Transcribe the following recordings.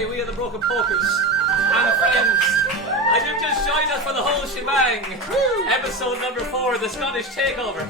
Geordie, we are the Broken Pokers. And friends, and you've just joined us for the whole shebang. Episode number 4, the Scottish Takeover.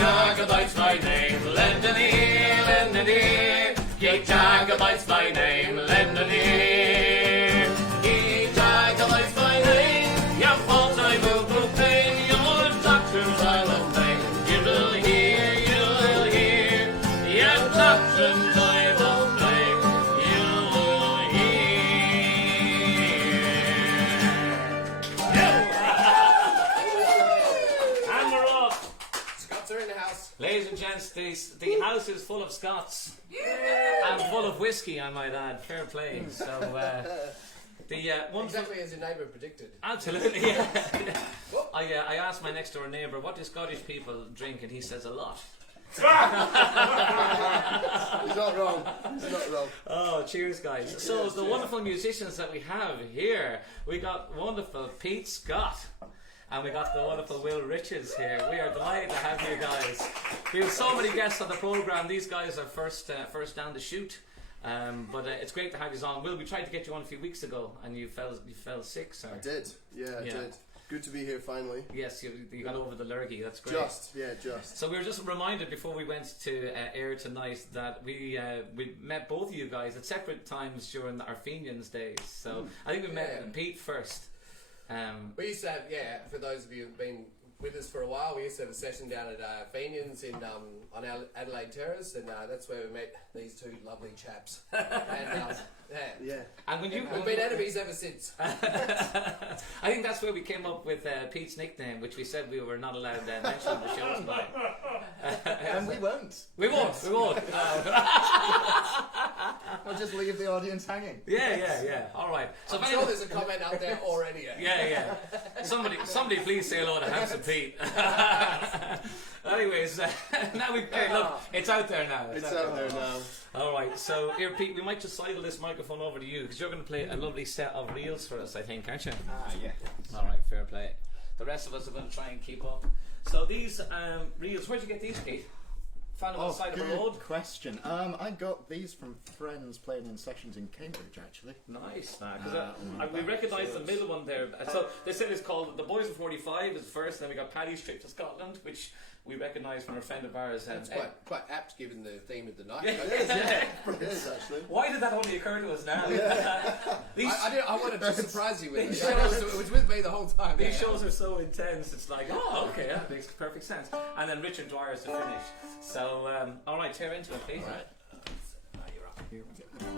Jacobites by name, lend an ear, lend an ear. Ye Jacobites by name, lend an ear. Ye Jacobites by name, your faults I will proclaim, your doctrines I will claim. You will hear, your doctrines I will claim. You will hear. And we're off. Scots are in the house. and gents, the house is full of Scots. And full of whiskey, I might add. Fair play. So, exactly as your neighbour predicted. Absolutely, yeah. I asked my next door neighbour, what do Scottish people drink? And he says a lot. He's not wrong. Oh, cheers, guys. So, the wonderful musicians that we have here, we got wonderful Pete Scott. And we got the wonderful Will Riches here. We are delighted to have you guys. We have so many guests on the programme. These guys are first down the chute. But it's great to have you on. Will, we tried to get you on a few weeks ago, and you fell sick, sir. I did. Yeah, I did. Good to be here finally. Yes, you got over the lurgy. That's great. Just. So we were just reminded before we went to air tonight that we met both of you guys at separate times during our Fenians days. So I think we met Pete first. We used to have, for those of you who've been with us for a while, we used to have a session down at Fenians on our Adelaide Terrace, and that's where we met these two lovely chaps. And And when we've been enemies ever since. I think that's where we came up with Pete's nickname, which we said we were not allowed to mention on the shows by. And we won't. We won't. We'll just leave the audience hanging. Yeah. All right. So I'm sure there's a comment out there already. Yeah. Somebody please say hello to Handsome Pete. Anyways, now look, it's out there now. It's out there now. All right, so here, Pete, we might just sidle this microphone over to you because you're going to play a lovely set of reels for us, I think, aren't you? Yeah. All right, fair play. The rest of us are going to try and keep up. So these reels, where'd you get these, Pete? Found them on the side of the road? Good question. I got these from friends playing in sessions in Cambridge, actually. Nice, because we recognise the middle one there. So they said it's called The Boys of 45 is first, and then we got Paddy's Trip to Scotland, which we recognise from a friend of ours. It's quite apt given the theme of the night. It is, actually. Why did that only occur to us now? I wanted to surprise you with it. It was with me the whole time. These shows are so intense, it's like, okay, that makes perfect sense. And then Richard Dwyer's to finish. So, alright, tear into it, please. Right. You're up. Here we go.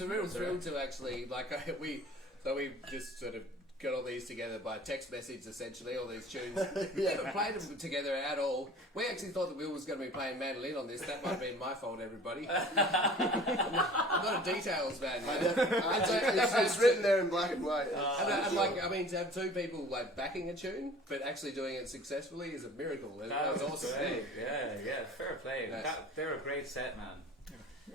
was a real thrill to actually we just sort of got all these together by text message, essentially, all these tunes. We never played them together at all. We actually thought that Will was going to be playing mandolin on this. That might have been my fault, everybody. I'm not a details man. It's written there in black and white. To have two people like backing a tune, but actually doing it successfully is a miracle. That was awesome. Great. Yeah, fair play. Nice. They're a great set, man.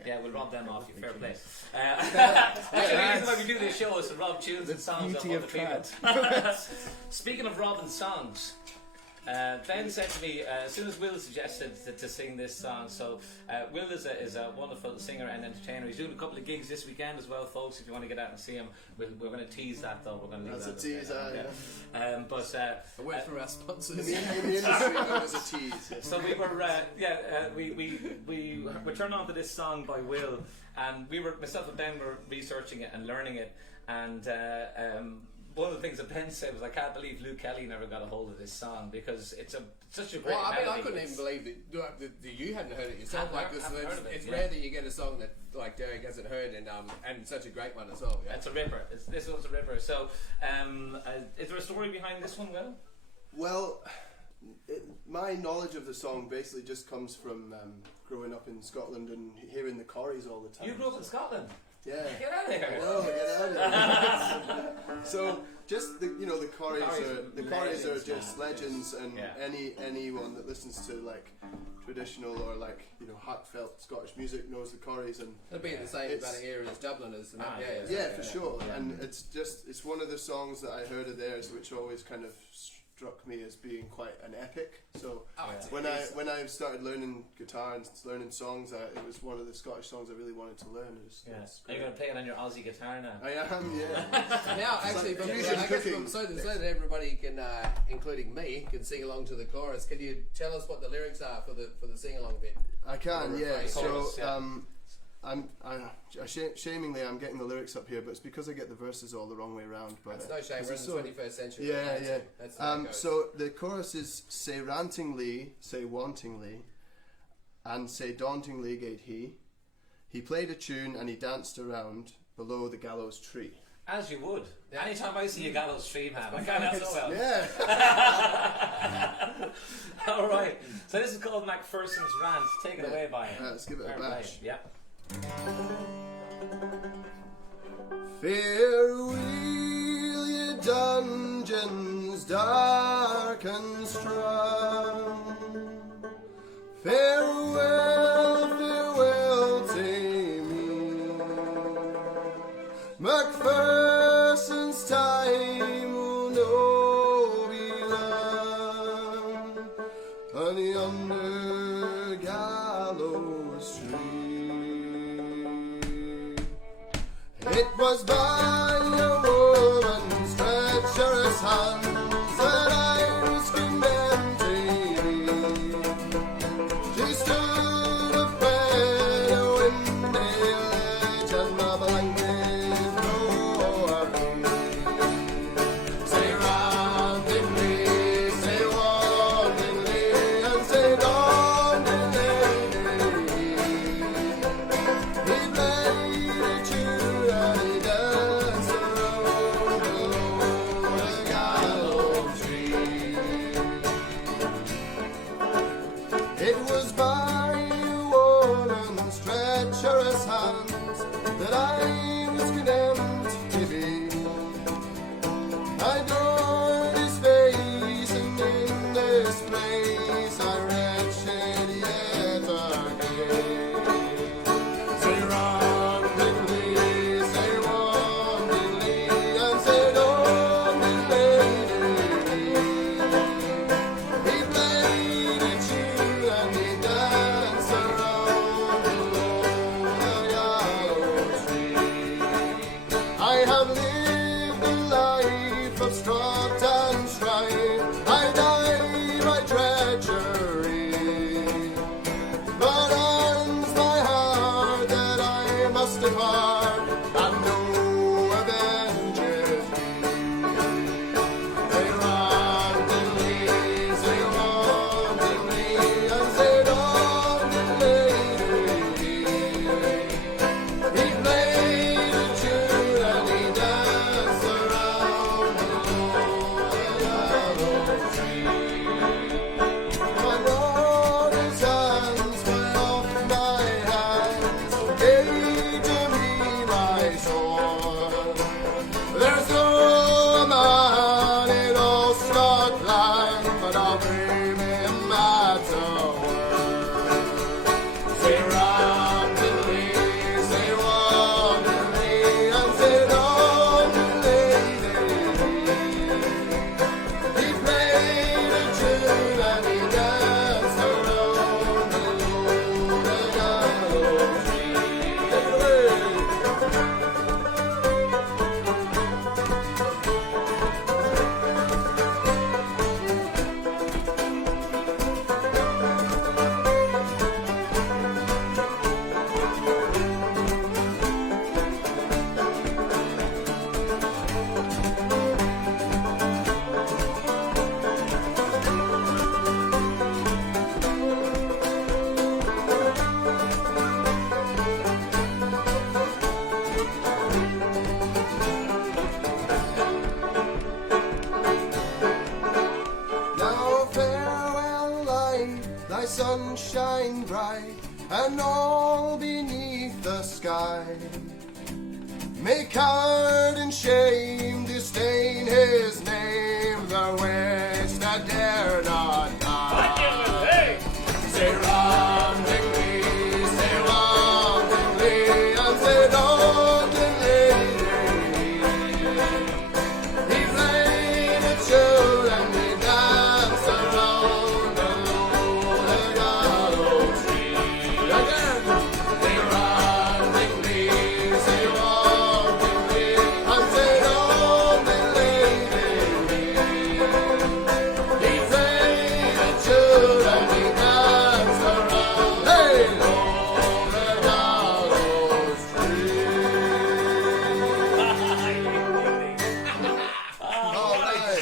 Yeah, we'll rob them off you. Fair play. Actually, the reason why we do this show is to rob tunes and songs off other people. Speaking of robbing songs, Ben said to me as soon as Will suggested to sing this song. So Will is a wonderful singer and entertainer. He's doing a couple of gigs this weekend as well, folks. If you want to get out and see him, we're going to tease that though. We're going to leave That's that a tease, but A word for our sponsors. in the industry, known as a tease. Yeah. so we were turned on to this song by Will, and myself and Ben were researching it and learning it, and one of the things that Ben said was, I can't believe Luke Kelly never got a hold of this song because it's such a great melody. I couldn't even believe that you hadn't heard it yourself. It's rare that you get a song that like Derek hasn't heard, and such a great one as well. Yeah. It's a ripper. This one's a ripper. So, is there a story behind this one, Will? Well, my knowledge of the song basically just comes from growing up in Scotland and hearing the Corries all the time. You grew up in Scotland? Yeah. Get out of here! No, get out of here. So just the Corries are just legends, and anyone that listens to like traditional or like heartfelt Scottish music knows the Corries, and it'll be the same about an era as Dubliners. For sure. And it's one of the songs that I heard of theirs, which always kind of struck me as being quite an epic. So when I started learning guitar and learning songs, it was one of the Scottish songs I really wanted to learn. Are you going to play it on your Aussie guitar now? I am, yeah. Now, actually, so that everybody can, including me, can sing along to the chorus. Can you tell us what the lyrics are for the sing along bit? I can, yeah. So Chorus, shamingly, I'm getting the lyrics up here, but it's because I get the verses all the wrong way around. But it's no shame. We're in the 21st century. Yeah. That's how it goes. So the chorus is: say rantingly, say wantingly, and say dauntingly gate he. He played a tune and he danced around below the gallows tree. As you would. Yeah. Anytime I see a gallows tree, man, I can't help myself. Yeah. All right. So this is called Macpherson's Rant. Take it away, Byre. Let's give it a bash. Yeah. Farewell, ye dungeons dark and strong. Farewell, farewell to me. Macpherson's time will no be long on yonder gallows tree. It was by a woman's treacherous hands that I was condemned to be. She stood a prayer in the edge and my blanket floor. Say rantingly, say wantingly, and say dauntingly. He played a tune and he danced around below the gallows tree. It was by a woman's treacherous hands that I was condemned to be. I adored his face, and in this place I wretched yet again. Say rantingly, say wantingly, and say dauntingly. He played a tune and he danced around below the gallows tree. I have lived a life of strife and strife. I die by treachery, but ends my heart that I must depart, and no avengers be. Say rantingly, say wantingly, and say dauntingly. He played sunshine bright, and all beneath the sky. May coward and shame disdain his name, the witch that dare not die. Say roundingly, and say dauntingly. He played a tune and he danced around the lower gallows tree. Again, say roundingly, say roundingly, and say dauntingly. He played a tune and he danced around the lower gallows tree. All right.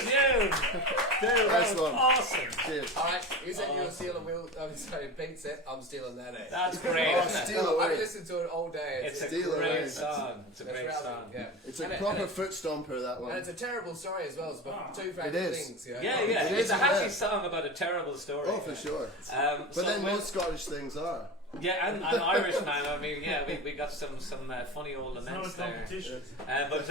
Dude, Nice one. awesome. Cheers. Alright, you said you were stealing Will. I'm sorry, Pete said I'm stealing that. That's great, Oh, isn't it? steal I've away. listened to it all day. It's a Steal great away. song. It's a That's great rousing, song. Yeah. It's a And proper foot stomper, that and one. it's a terrible story as well. It's about two It favorite is. things. Yeah, Yeah, yeah. It It's is, a happy yeah. song about a terrible story. Oh, for sure. But But then most Scottish things are. yeah, and Irish man. I mean, yeah, we got some funny old It's not a events there. competition. But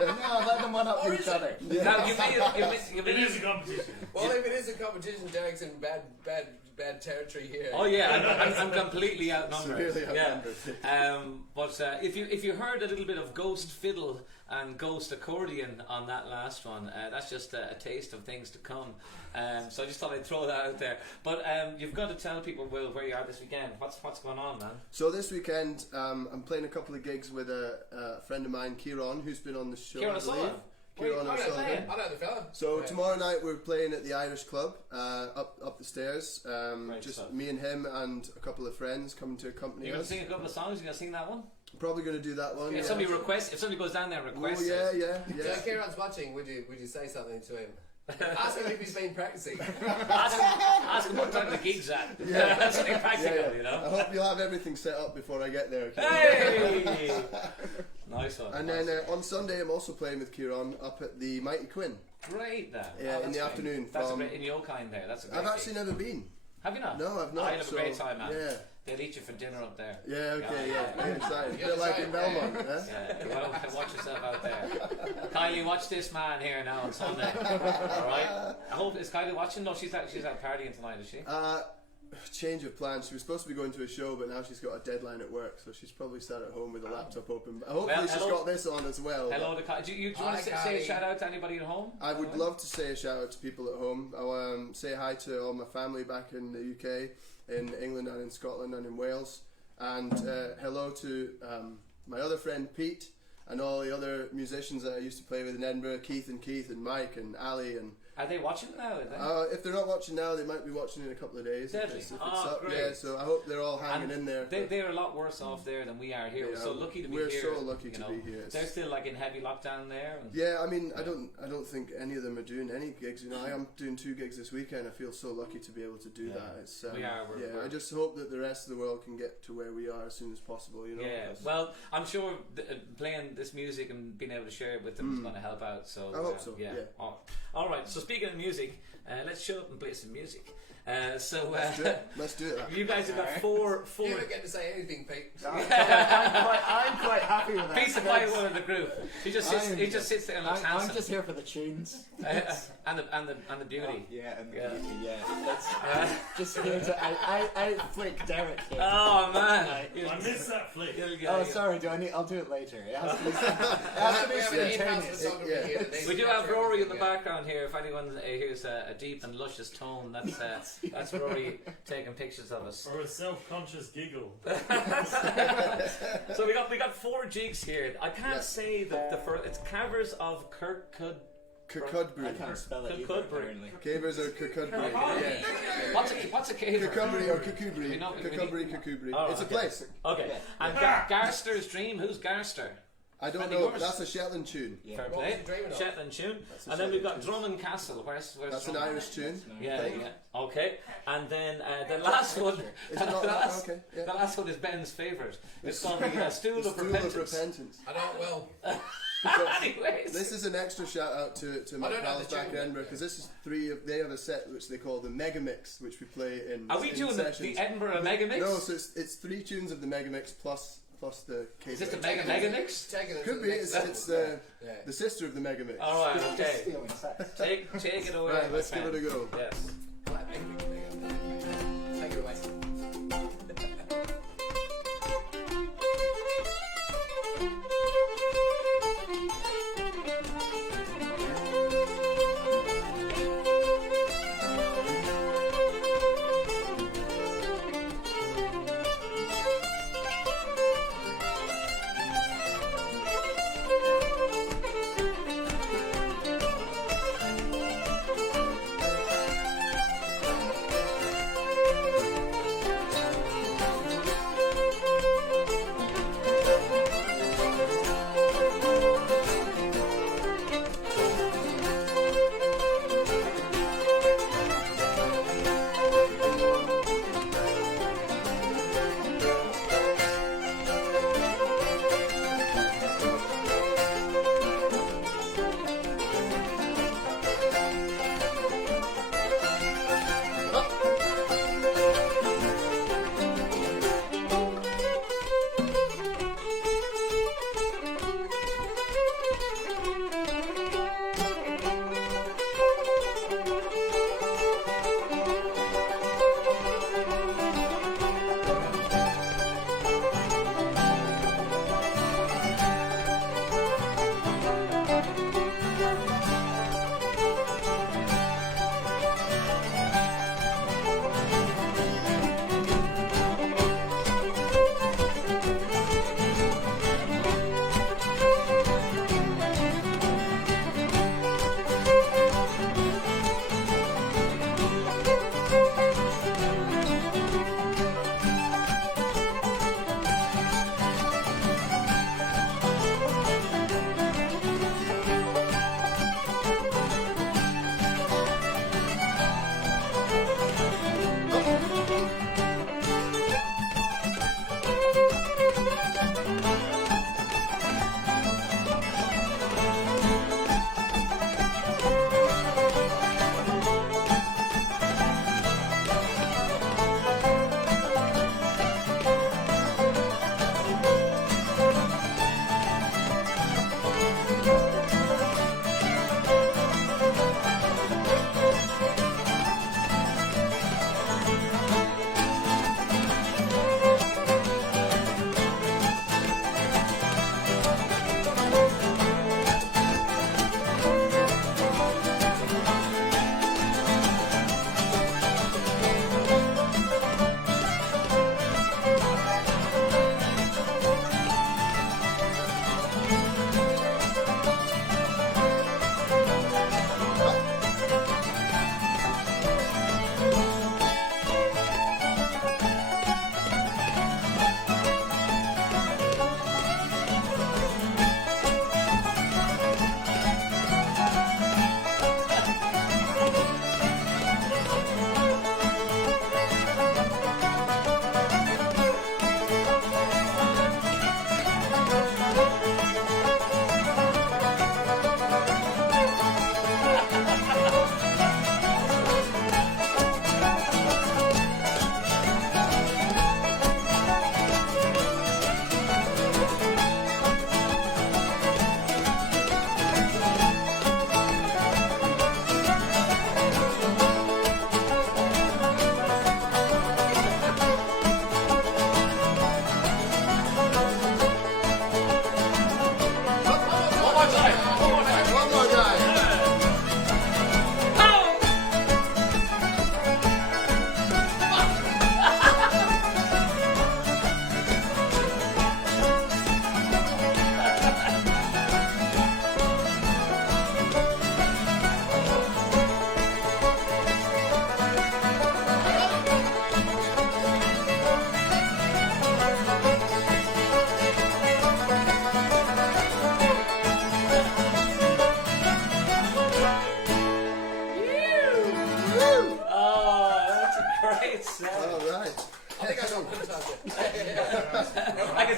No, let them one up each other. now you made It is a competition. Well, if it is a competition, Derek's in bad territory here. Oh yeah, I'm completely outnumbered. Severely Yeah. outnumbered. But if you heard a little bit of ghost fiddle and ghost accordion on that last one, that's just a taste of things to come. So I just thought I'd throw that out there. But you've got to tell people, Will, where you are this weekend. What's going on, man? So this weekend, I'm playing a couple of gigs with a friend of mine, Kieran, who's been on the show. Kieran I believe. O'Sullivan. Kieran Where are you O'Sullivan. playing? I know the fella. So Yeah. tomorrow night we're playing at the Irish Club, up the stairs. Just stuff. me and him and a couple of friends coming to accompany You're gonna us. sing a couple of songs. You gonna sing that one? Probably going to do that one. If yeah. somebody if somebody goes down there and Oh requests yeah, it, yeah, So yeah. if Kieran's watching, would you say something to him? Ask him if he's been practicing. ask him what time the gig's at. Yeah. That's something practical, Yeah, you yeah. I know. hope you'll have everything set up before I get there. Hey, nice one. And then on Sunday I'm also playing with Kieran up at the Mighty Quinn. Great, then. Yeah, in that's the great. afternoon That's a from- great, in your kind there. That's a great. I've gig. actually never been. Have you not? No, I've not. I'll have a so, great time, man. Yeah. They'll eat you for dinner up there. Yeah, okay, yeah. Yeah. I'm excited. You Bit like gotta in try it, Belmont, eh? Yeah, well, watch yourself out there. Kylie, watch this man here now on Sunday. Alright? I hope, is Kylie watching? No, she's out partying tonight, is she? Change of plans. She was supposed to be going to a show, but now she's got a deadline at work, so she's probably sat at home with a laptop open. But hopefully Well, she's hello. got this on as well. Hello to Kylie. Do you want to Hi, say a Kylie. shout out to anybody at home? I would love to say a shout out to people at home. I'll say hi to all my family back in the UK, in England and in Scotland and in Wales. And hello to my other friend Pete and all the other musicians that I used to play with in Edinburgh, Keith and Mike and Ali. And Are they watching now? Are they? if they're not watching now, they might be watching in a couple of days. Deadly. If it's Oh, up. great. Yeah, so I hope they're all hanging in there. They're a lot worse off there than we are here. We're Yeah, so lucky to be we're here. so lucky you to know. be here. They're still like in heavy lockdown there. And Yeah, I mean, I don't think any of them are doing any gigs. You know, I am doing 2 gigs this weekend. I feel so lucky to be able to do that. It's We are, we're- I just hope that the rest of the world can get to where we are as soon as possible. You know. yeah, because- well, I'm sure playing this music and being able to share it with them is going to help out. So I hope so, yeah. All right. So speaking of music, let's shut up and play some music. Let's do it. You guys have got four. You don't get to say anything, Pete. I'm quite happy with that. Piece of pie one of the group. He just sits there and looks I'm handsome. just here for the tunes. and the beauty. Yeah, and Yeah. That's just here to I flick Derek here. Oh man! I missed that flick. Oh, sorry. I'll do it later. It has to be. It has to be We have an in-house spontaneous. photographer here that needs We to do have capture Rory in the everything, yeah. background here. If anyone hears a deep and luscious tone, that's Rory taking pictures of us. Or a self-conscious giggle. So we got 4 jigs here. I can't say the first. It's covers of Circuddberry. I Kirkcudbury. can't spell it either, Kirkcudbury. apparently. Cavers or Kirkcudbury. Yeah. What's a caver? Kirkcudbury or Kirkcudbury. We know- we Kirkcudbury, need- Kirkcudbury. Oh, It's a okay. place. Okay. And Garster's Dream. Who's Garster? I don't friend know. of yours. That's a Shetland tune. Fair What play. was you dreaming of? Shetland tune. That's a And then we've got Shetland tune. Drummond Castle. Where's That's an Drummond? Irish tune. Yeah, Think. yeah. Okay. And then the last one. Is it not the that? last, Okay, yeah. The last one is Ben's favourite. It's called the Stool The of Stool Repentance. of Repentance. I don't. Well, Anyways. This is an extra shout out to my I don't know pals the back in tune, Edinburgh because this is they have a set which they call the Mega Mix, which we play in. Are we in doing sessions. the Edinburgh Mega Mix? No, so it's 3 tunes of the Mega Mix plus the Is this the catering. Mega Mix? taking it Could to be. the next It's level. the sister of the Mega Mix. Alright, okay. Stealing sex. Take it away. Right, my let's give friend. it a go. Yes. Take it away.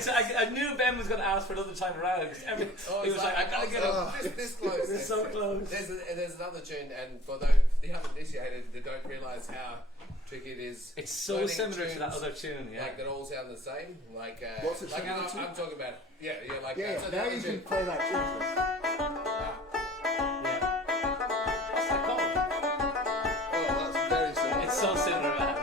I knew Ben was going to ask for another time around because he was like, I gotta get it. This close. It's so close. There's another tune, and for those the uninitiated, they don't realise how tricky it is. It's so learning similar to tunes, that other tune, yeah. Like that all sound the same. Like What's it like similar I'm to? talking about. Yeah, like Yeah, so the now other you can tune- play that tune for us. What's that called? Oh, that's very similar. It's so similar, man.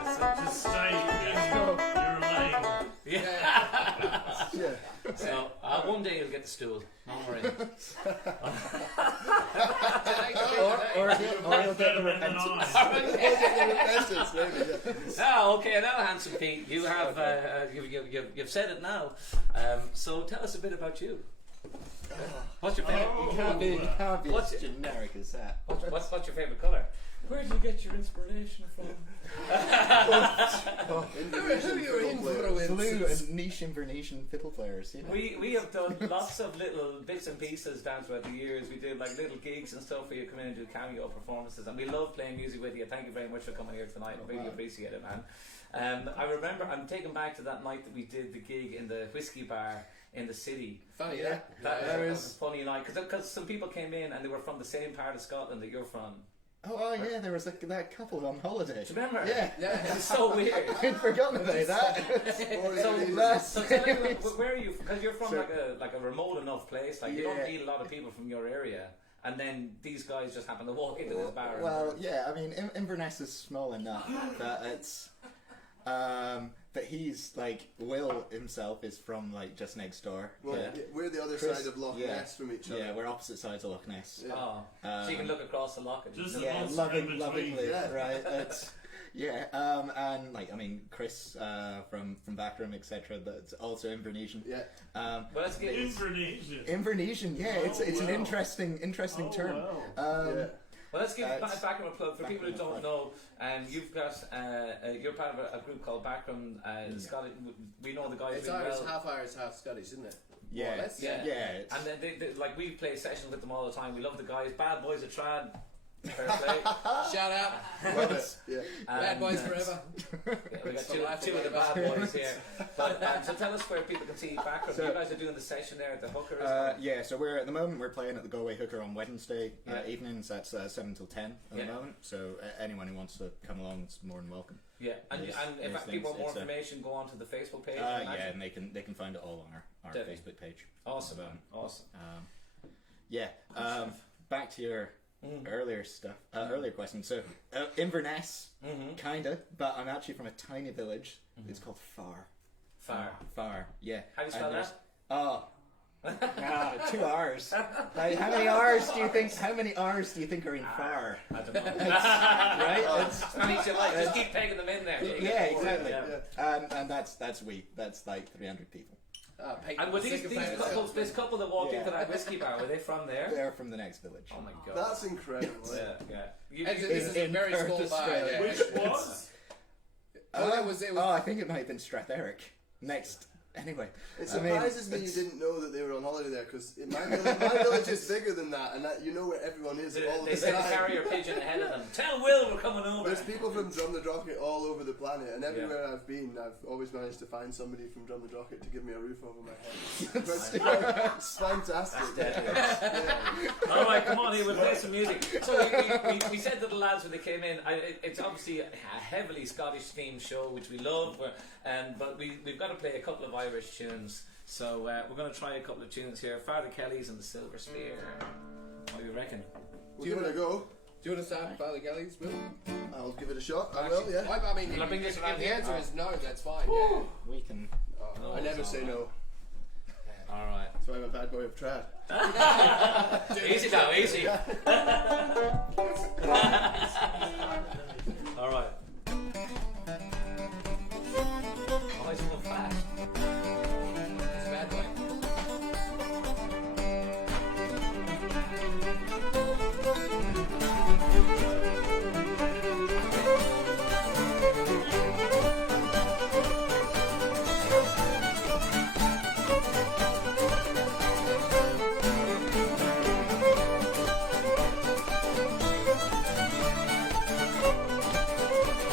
Just stay in your lane. Yeah. So one day you'll get the stool. Don't worry. Or you'll get the Better than repentance. I. Oh, okay. Now, Handsome Pete, you have you've said it now. So tell us a bit about you. What's your favorite? You can't be What's as it- generic as that. What's your favorite color? Where did you get your inspiration from? Who are your influences? Blue and niche Invernessian fiddle players. You know? We have done lots of little bits and pieces down throughout the years. We did like little gigs and stuff where you come in and do cameo performances, and we love playing music with you. Thank you very much for coming here tonight. I really appreciate it, man. I remember, I'm taken back to that night that we did the gig in the Whisky bar in the city. Funny, yeah. That was a funny night because some people came in and they were from the same part of Scotland that you're from. Oh yeah, there was that couple on holiday. Do you remember? Yeah. It's so weird. I'd forgotten about that. So tell me, where are you? Because you're from like a remote enough place. Like you don't meet a lot of people from your area, and then these guys just happen to walk into this bar. Well, yeah, I mean, Inverness is small enough that it's. But he's like Will himself is from like just next door. Well, we're the other Chris- side of Loch yeah. Ness from each other. Yeah, we're opposite sides of Loch Ness. Yeah. So you can look across the loch. And Just Yeah, monster loving, in lovingly, between. Yeah. right? It's, and like I mean, Chris from Backroom, etc. That's also Invernessian. Yeah. well, let's get Invernessian. Invernessian, yeah, it's an wow. interesting term. Wow. Yeah. Well, let's give It's- Backroom a plug for people who Backroom a don't know. You've got you're part of a group called Backroom. Scottish. We know the guys It's really Irish, well. half Irish, half Scottish, isn't it? More or Yeah, less. Yeah. it's- And then they like we play sessions with them all the time. We love the guys. Bad Boys of Trad. Fair play. Shout out. Love it. Yeah. Bad boys forever. Yeah, we got two of the bad boys here. But so tell us where people can see Backroom. So- You guys are doing the session there at the Hooker. Isn't it? yeah, so at the moment we're playing at the Galway Hooker on Wednesday Yeah. evenings. That's 7 till 10 at Yeah. the moment. So anyone who wants to come along is more than welcome. Yeah, and There's- if there's people want more things, it's, information, go on to the Facebook page. Yeah, and they can find it all on our Definitely. Facebook page. Awesome, So, man. Awesome. Yeah. Back to your earlier stuff, earlier question. So Inverness, kinda, but I'm actually from a tiny village. It's called Far. Far. Yeah. How do you spell And that? Oh. 2 R's. Like, how many R's do you think are in Far? I don't know. Right? I mean, just keep pegging them in there. Yeah, exactly. Yeah. And that's that's like 300 people. And were these couples, this couple that walked into that whiskey bar, were they from there? They're from the next village. Oh my god. That's incredible. Yeah. This is a very Perth, small bar. Australia. Yeah. Which was? That was it. Oh, I think it might have been Stratheric. Next. Anyway. It I mean, surprises me you didn't know that they were on holiday there because my village is bigger than that, and that you know where everyone is all They the sent a time. carrier pigeon ahead of them. Tell Will we're coming over. There's people from Drumond all over the planet, and everywhere I've been, I've always managed to find somebody from Drumond to give me a roof over my head. It's fantastic. All right, come on here. We'll play some music. So we said to the lads when they came in, it's obviously a heavily Scottish themed show, which we love. But we've got to play a couple of Irish tunes. So we're going to try a couple of tunes here. Father Kelly's and the Silver Spear. What do you reckon? We'll give it a go. Do you want to start Father Kelly's, Will? I'll give it a shot. I will, yeah. I mean, Will I bring this if around the here? answer is no, that's fine. Yeah. we can. I never say no. All right. That's why I'm a bad boy of trad. Easy now, easy. All right. Oh, he's going fast. It's a bad boy. Thank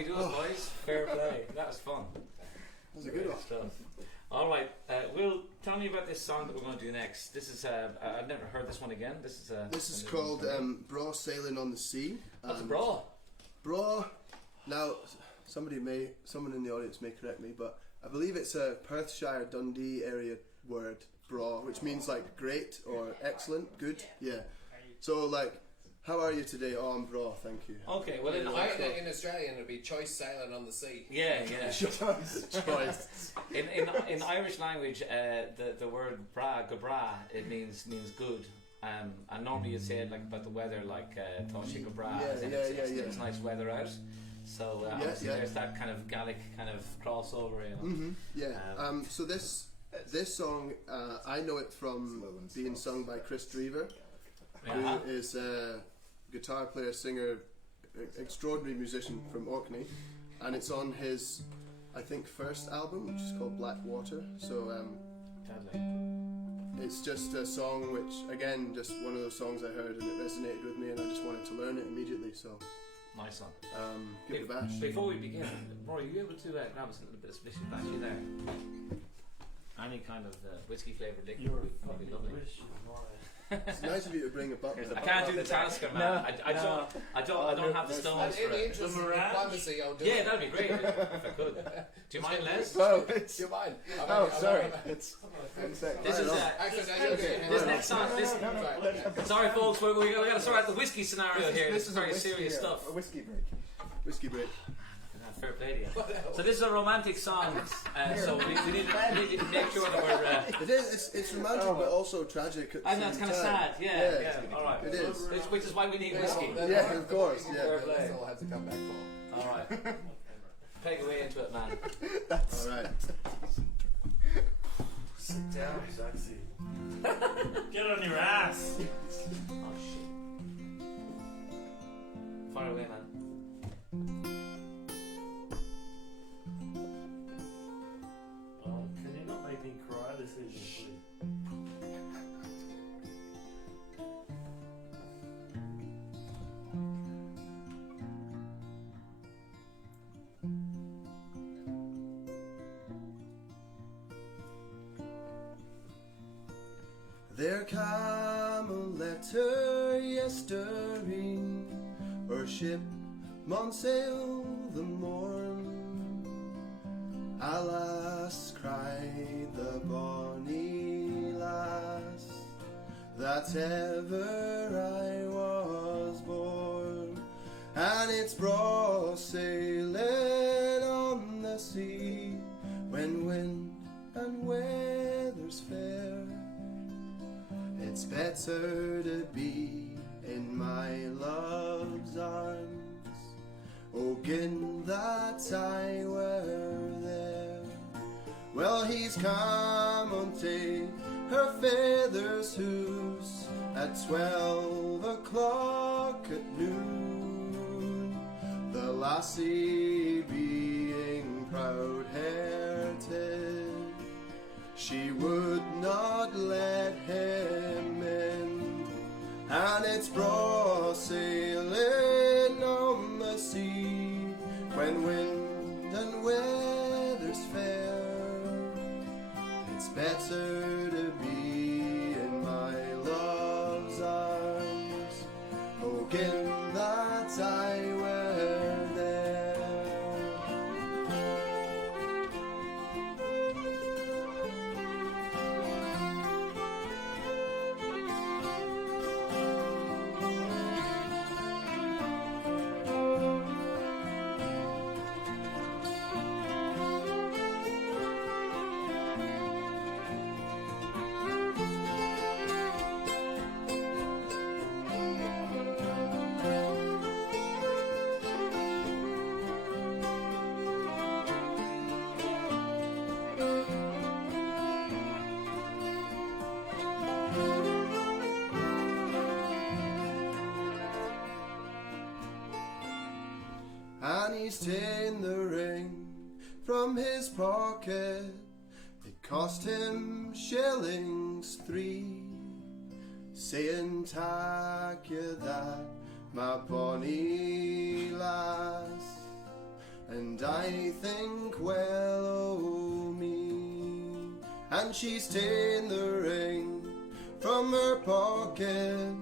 we do it, boys. Fair play. That was fun. That was a good one. Stuff. All right, Will, tell me about this song that we're going to do next. This is I've never heard this one again. This is called Braw Sailin on the Sea. What's braw? Braw. Now, someone in the audience may correct me, but I believe it's a Perthshire Dundee area word, braw, which means like great or excellent, good. Yeah. So like, how are you today? Oh, I'm braw, thank you. Okay, well, in Australian it'd be choice sailing on the sea. Yeah. Choice. In Irish language, the word bra, gabra, it means good. And normally you'd say it like about the weather, like Toshi gabra, it's nice weather out. So obviously there's that kind of Gaelic kind of crossover. You know? So this song, I know it from being sung by Chris Drever, who is a guitar player, singer, extraordinary musician from Orkney, and it's on his, I think, first album, which is called Black Water. So it's just a song which, again, just one of those songs I heard and it resonated with me, and I just wanted to learn it immediately. So nice one. Give it a bash. Before we begin, Roy, are you able to grab us a little bit of splish and bashy there? Any kind of whiskey flavoured liquor would be lovely. It's nice of you to bring a bottle. I can't do the Talisker, man. I don't have the stones for In the it. interest of diplomacy, I'll do Yeah, it. that'd be great if I could. Do you mind, Les? Well, Do you mind? sorry. It's This is Actually, no, you're okay. this next song. Sorry. Sorry, folks, we got to sort out the whiskey scenario here. This is very serious stuff. A whiskey break. Whiskey break. Fair play to you. So this is a romantic song. So we need to make sure that we're. It is. It's romantic, but also tragic. At the And that's same kind of time. sad. Yeah. All right. It is. Which is why we need whiskey. Yeah, of course. Yeah. That's all I have to come back for. All right. Peg away into it, man. All right. Sit down, sexy. Get on your ass. Oh shit. Fire away, man. Can you not make me cry this evening, please? There came a letter yestereen, our ship maun sail the morn. Alas, cried the bonny lass, that ever I was born, and it's braw sailing on the sea, when wind and weather's fair. It's better to be in my love's arms, oh, gin that I were there. Well, he's come on take her feathers hoose at 12 o'clock at noon. The lassie being proud-hearted, she would not let him in, and it's braw sailing on the sea, when wind and weather's fair. It's better to be in my love's arms, oh, gin that I were there. And he's ta'en the ring from his pocket, it cost him shillings 3, saying, "Tak you that, my bonny lass, And I think, well, oh me. And she's ta'en the ring from her pocket.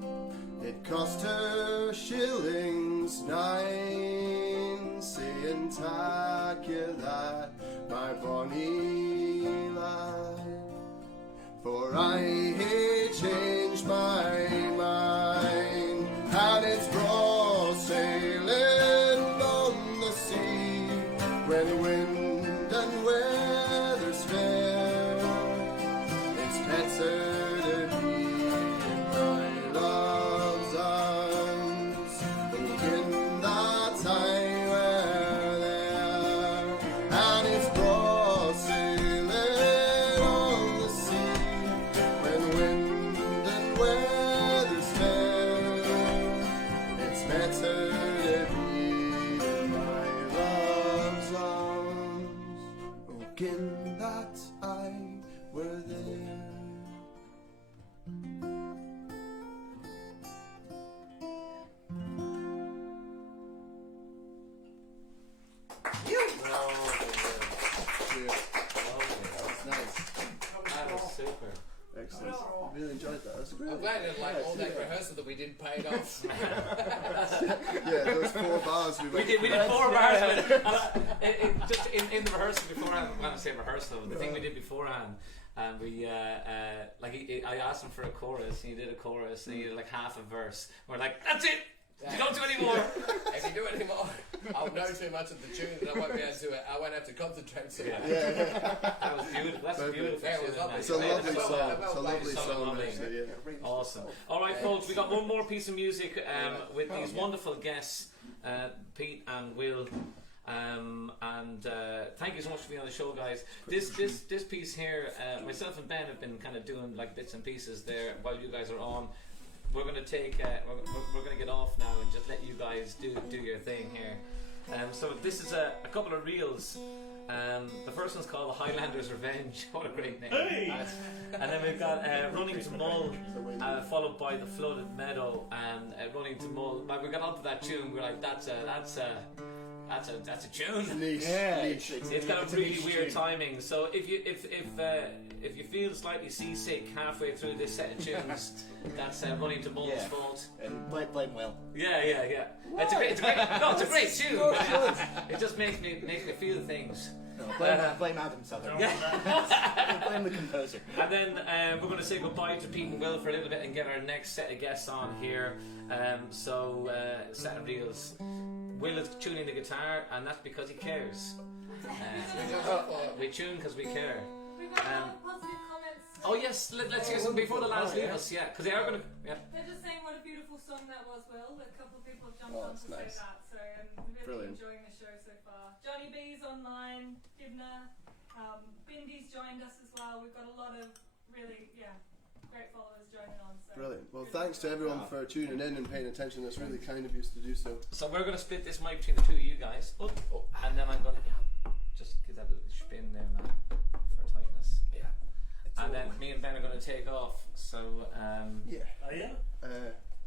It cost her shillings 9, saying, "Tak you that, my bonny lad, for I hae changed my mind, and it's braw sailing on the sea, when wind and weather's fair. It's better to be in my love's arms, thinking that I were there, and it's braw sailing on the sea, when wind and weather's fair. It's better to be in my love's arms, thinking that I were there." That's nice. That was super. Excellent. I really enjoyed that. That's great. I'm glad that like all that rehearsal that we did paid off. Yeah, those 4 bars we We did 4 bars, but just in the rehearsal beforehand. When I say rehearsal, the thing we did beforehand, and we I asked him for a chorus, and he did a chorus, and he did like half a verse. We're like, "That's it. You don't do any more." If you do it anymore, I'll know too much of the tune that I won't be able to. I won't have to concentrate so much. That was beautiful. That's a beautiful. That was lovely. It's a lovely Well, song. well It's a played. lovely So song, lovely. actually, yeah. Awesome. All right, folks, we got one more piece of music with these wonderful guests, Pete and Will. And thank you so much for being on the show, guys. This piece here, myself and Ben have been kind of doing like bits and pieces there while you guys are on. We're gonna take we're gonna get off now and just let you guys do your thing here. So this is a couple of reels. The first one's called The Highlanders' Revenge. What a great name! And then we've got Running to Mull, followed by The Flooded Meadow, and Running to Mull. Like we got onto that tune, we're like, that's a tune. Niche. Yeah, Niche. It's got It's a a really niche weird tune. timing. So if you feel slightly seasick halfway through this set of tunes, that's Running to Mull's fault. And blame Will. Yeah. It's a great tune. But it just makes me feel things. No, blame Adam Southern. Blame the composer. And then we're going to say goodbye to Pete and Will for a little bit and get our next set of guests on here. Set of reels. Will is tuning the guitar, and that's because he cares. We tune because we care. We've got a lot of positive comments. Oh yes, let's hear some before the lads leave us. Yeah, because they are going to. Yeah. They're just saying what a beautiful song that was, Will. A couple of people have jumped on to that's nice. say that, so I'm really Brilliant. enjoying the show so far. Johnny B's online, Gibna, Bindy's joined us as well. We've got a lot of really, great followers joining on. So Brilliant. Well, thanks to everyone for tuning in and paying attention. That's really kind of you to do so. So we're going to split this mic between the two of you guys, and then I'm going to just give that a little spin there, man, for tightness. Yeah. And then me and Ben are going to take off. So Yeah. Oh yeah?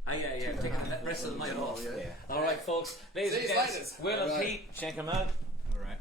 yeah, taking the rest of the night off. Yeah. All right, folks. Ladies and See you gents, later. Will and Alright. Pete, check them out. All right.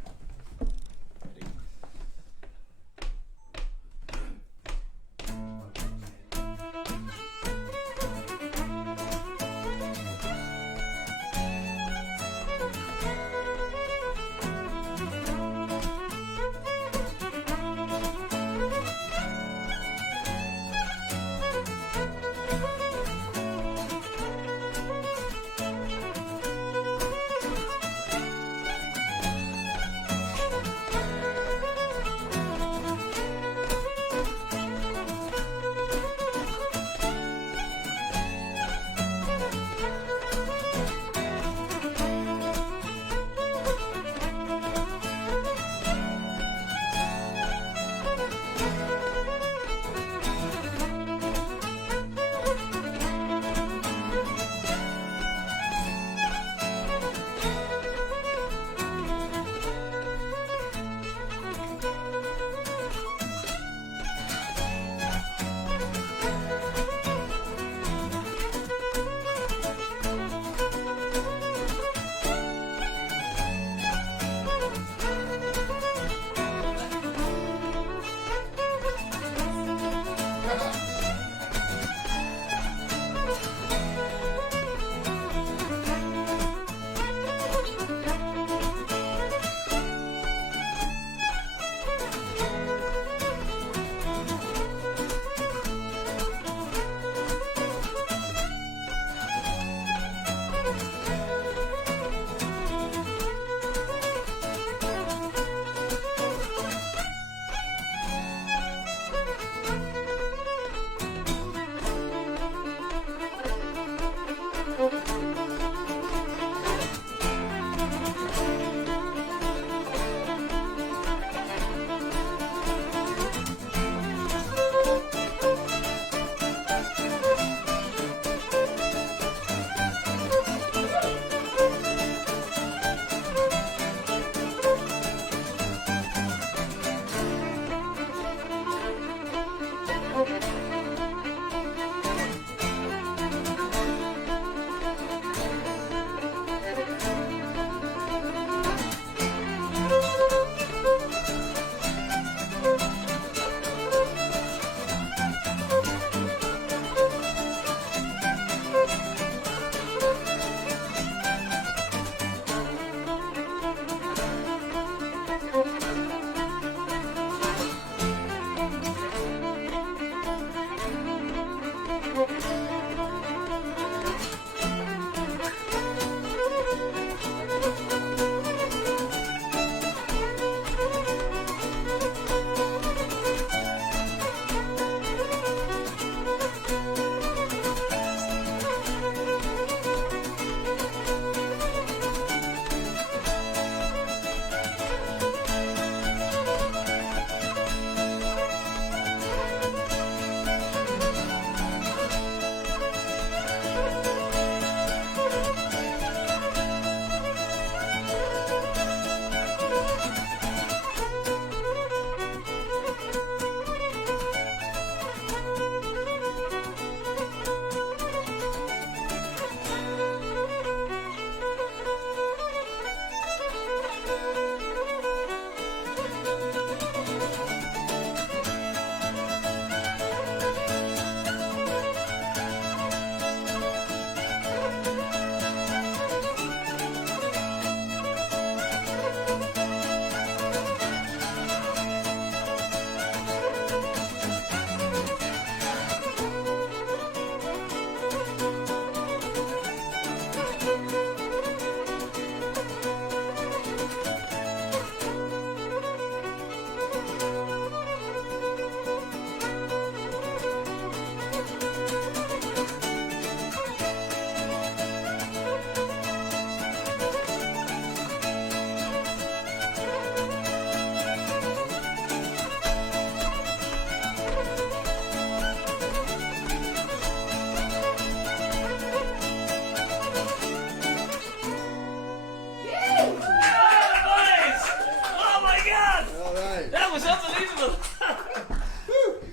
That was unbelievable.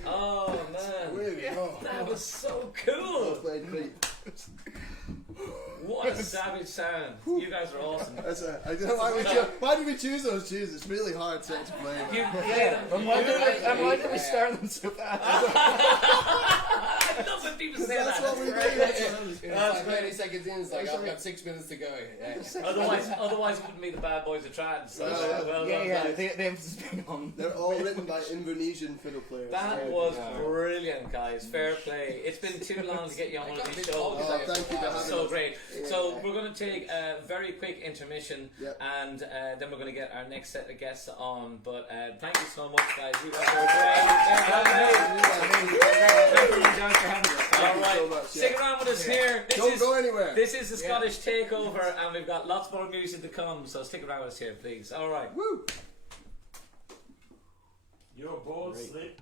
Oh man, Way to go. that was so Well cool. played, Pete. What a savage sound. You guys are awesome. I don't know why did we choose those tunes? It's really hard set to play. You Yeah, and why did we start them so fast? I love when people say That's what that. we do. It's like 30 seconds in, it's like I've got 6 minutes to go. Yeah. Otherwise it wouldn't be the bad boys of trance. So, well done, Yeah, guys. the emphasis being on. They're all written by Indonesian fiddle players. That was brilliant, guys. Fair play. It's been too long to get you on one of these shows. Oh, thank you for having So us. great. So we're going to take a very quick intermission, Yep. and then we're going to get our next set of guests on. But thank you so much, guys. You guys are great. Thank you guys for having us. All Thank you right, so much, stick yeah. around with us here. Don't go anywhere. This is the Scottish Takeover, and we've got lots more music to come. So stick around with us here, please. All right. Woo! Your board slipped.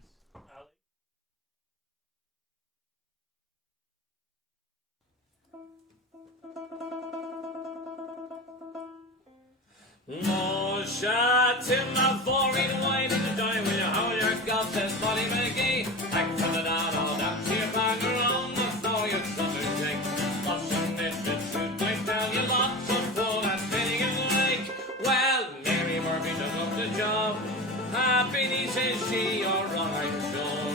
No shot in the foreign wine in the dime when you hold your gut says Bonny McGee. Back from the down all down to your back around the floor your summer drink. Lots of misfits who might tell you lots of full and spinning in the lake. Well, Mary Murphy took up the job. Benny says she alright, sure.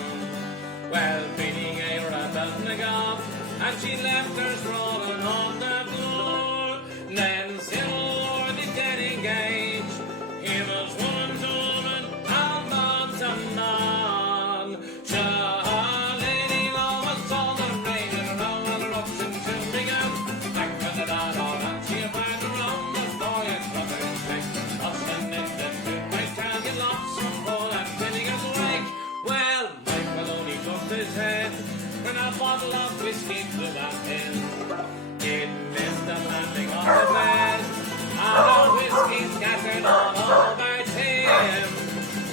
Well, Benny gave her a dozen of gob and she left her sprawling on the floor. Then Silver did get engaged. He was woman to woman and man to man. Charlie was all the rain and around all the rocks and soon began. Back from the dad all that she found around the floor and brother straight. Lost the net that could might tell you lots of full and spinning in the wake. Well, Mike Maloney took his head when a bottle of whiskey flew at him. It missed the landing on the bed, and the whiskey scattered all over him.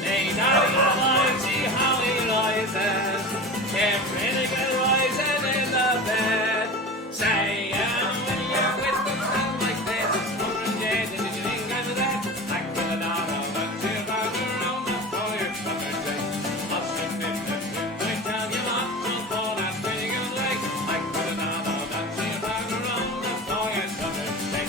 Nay, daddy alive, see how he rises, kept vinegar rising in the bed. Say, when you're with the sun like this, it's smoking dead, and you think I'm dead. Back to the dollar, but you're back around the fire, summer day. Lots of business, I tell you lots of fun and spinning in the lake. Back to the dollar, but you're back around the fire, summer day.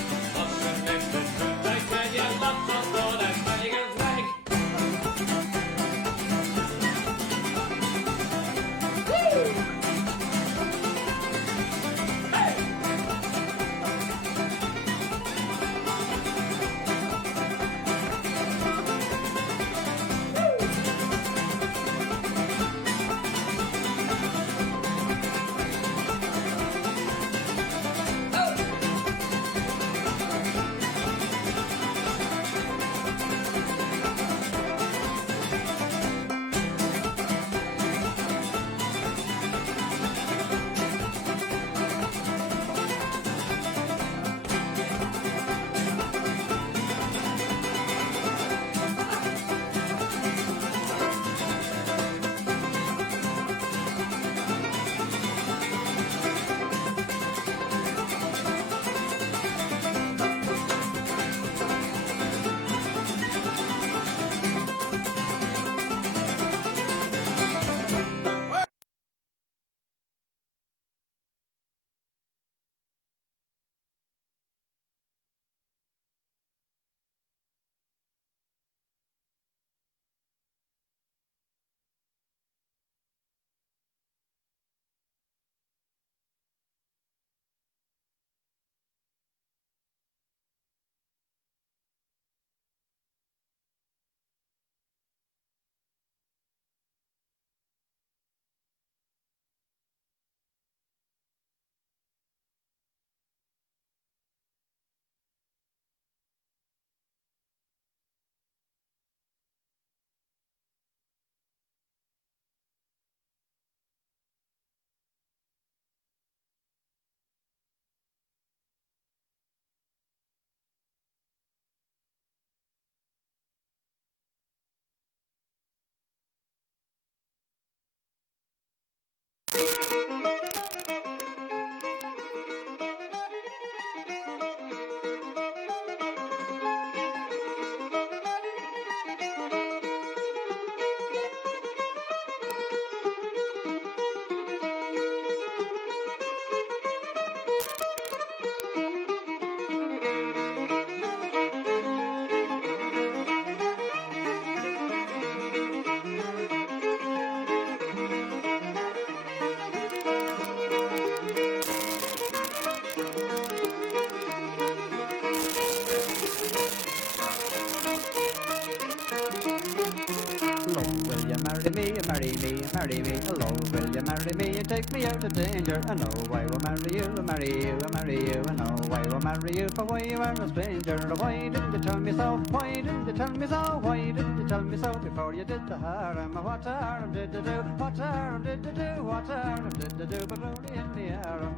me, marry me, marry me. Hello, will you marry me and take me out of danger? I know I will marry you, marry you, marry you. I know I will marry you, for why you are a stranger. Why didn't you tell me so? Why didn't you tell me so? Why didn't you tell me so before you did the harm? What harm did you do? What harm did you do? What harm did you do? But only in the harm.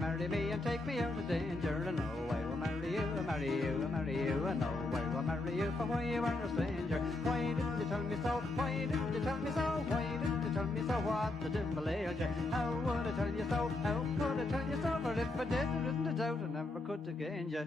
Marry me and take me out of danger. I know I will marry you, marry you, marry you. I know I will marry you, for why you are a stranger. Why didn't you tell me so? Why didn't you tell me so? Why didn't you tell me so? What the devil ailed you? How would I tell you so? How could I tell you so? For if I did, there isn't a doubt I never could have gained you.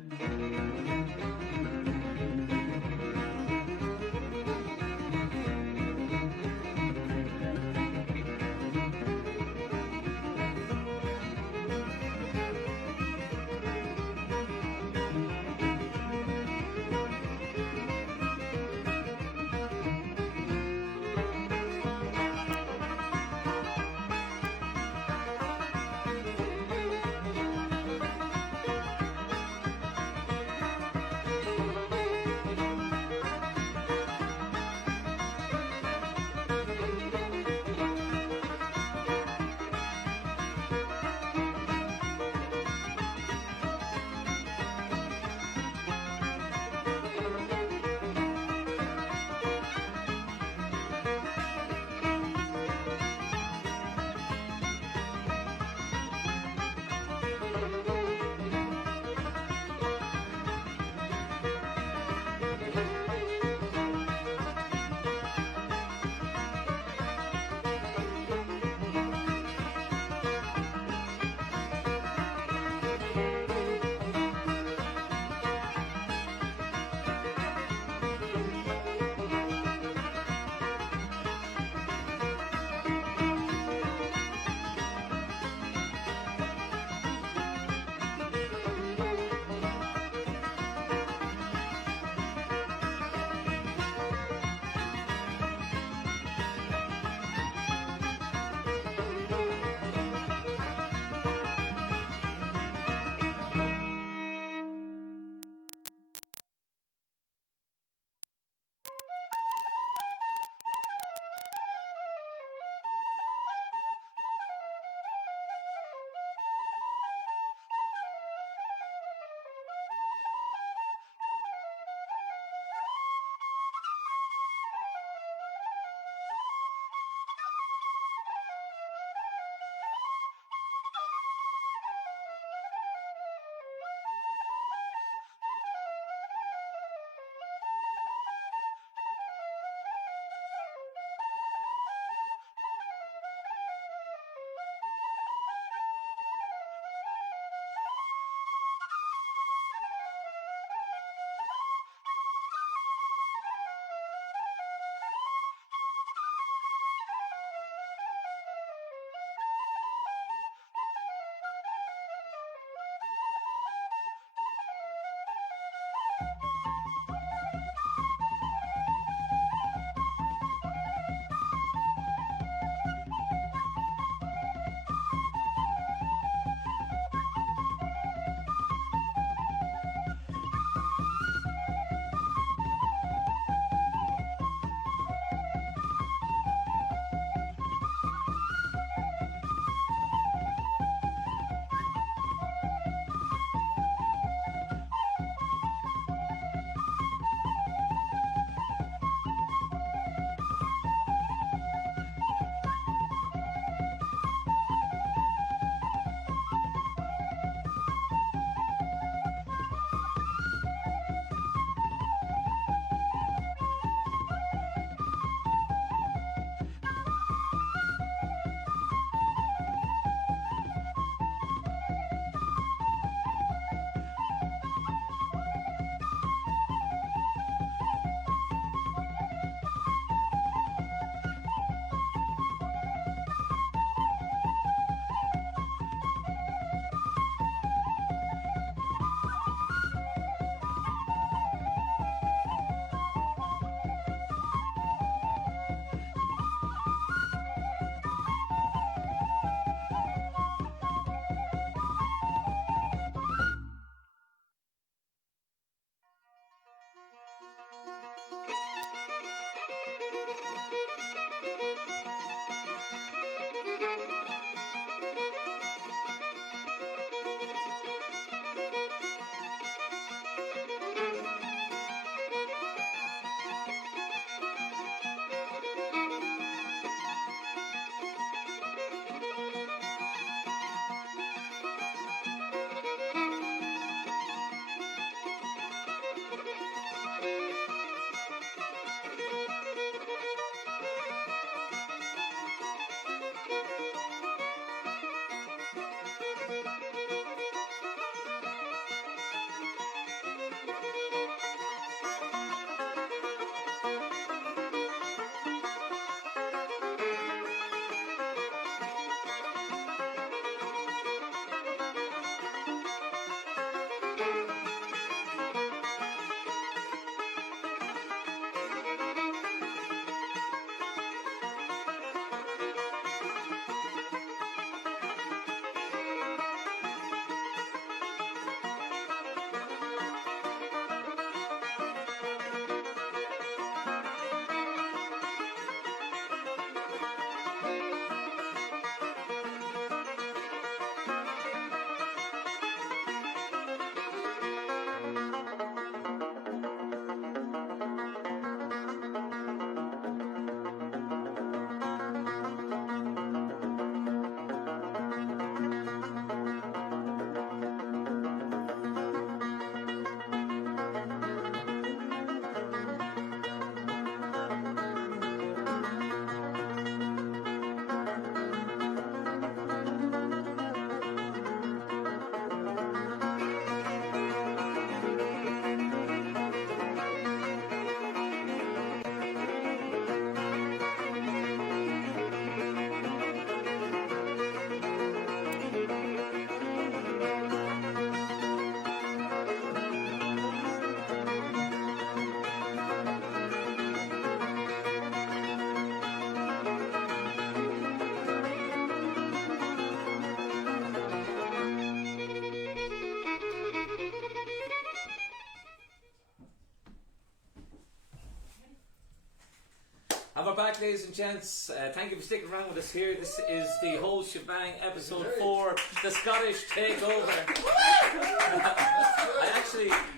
And we're back, ladies and gents. Thank you for sticking around with us here. This is the whole shebang, episode 4, the Scottish Takeover.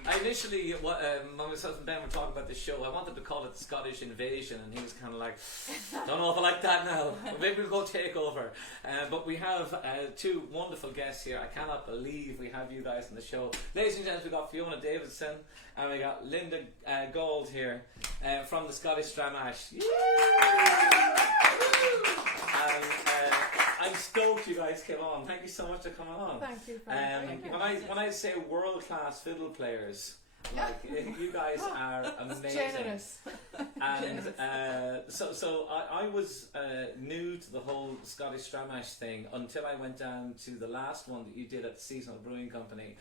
I initially, when myself and Ben were talking about the show, I wanted to call it the Scottish Invasion, and he was kind of like, don't know if I like that now. Maybe we'll go Takeover. But we have two wonderful guests here. I cannot believe we have you guys on the show. Ladies and gents, we got Fiona Davidson, and we got Linda Gold here from the Scottish Stramash. And I'm stoked you guys came on. Thank you so much for coming on. Thank you for having me. When I say world-class fiddle players, like you guys are amazing. Generous. And so I was new to the whole Scottish Stramash thing until I went down to the last one that you did at the Seasonal Brewing Company.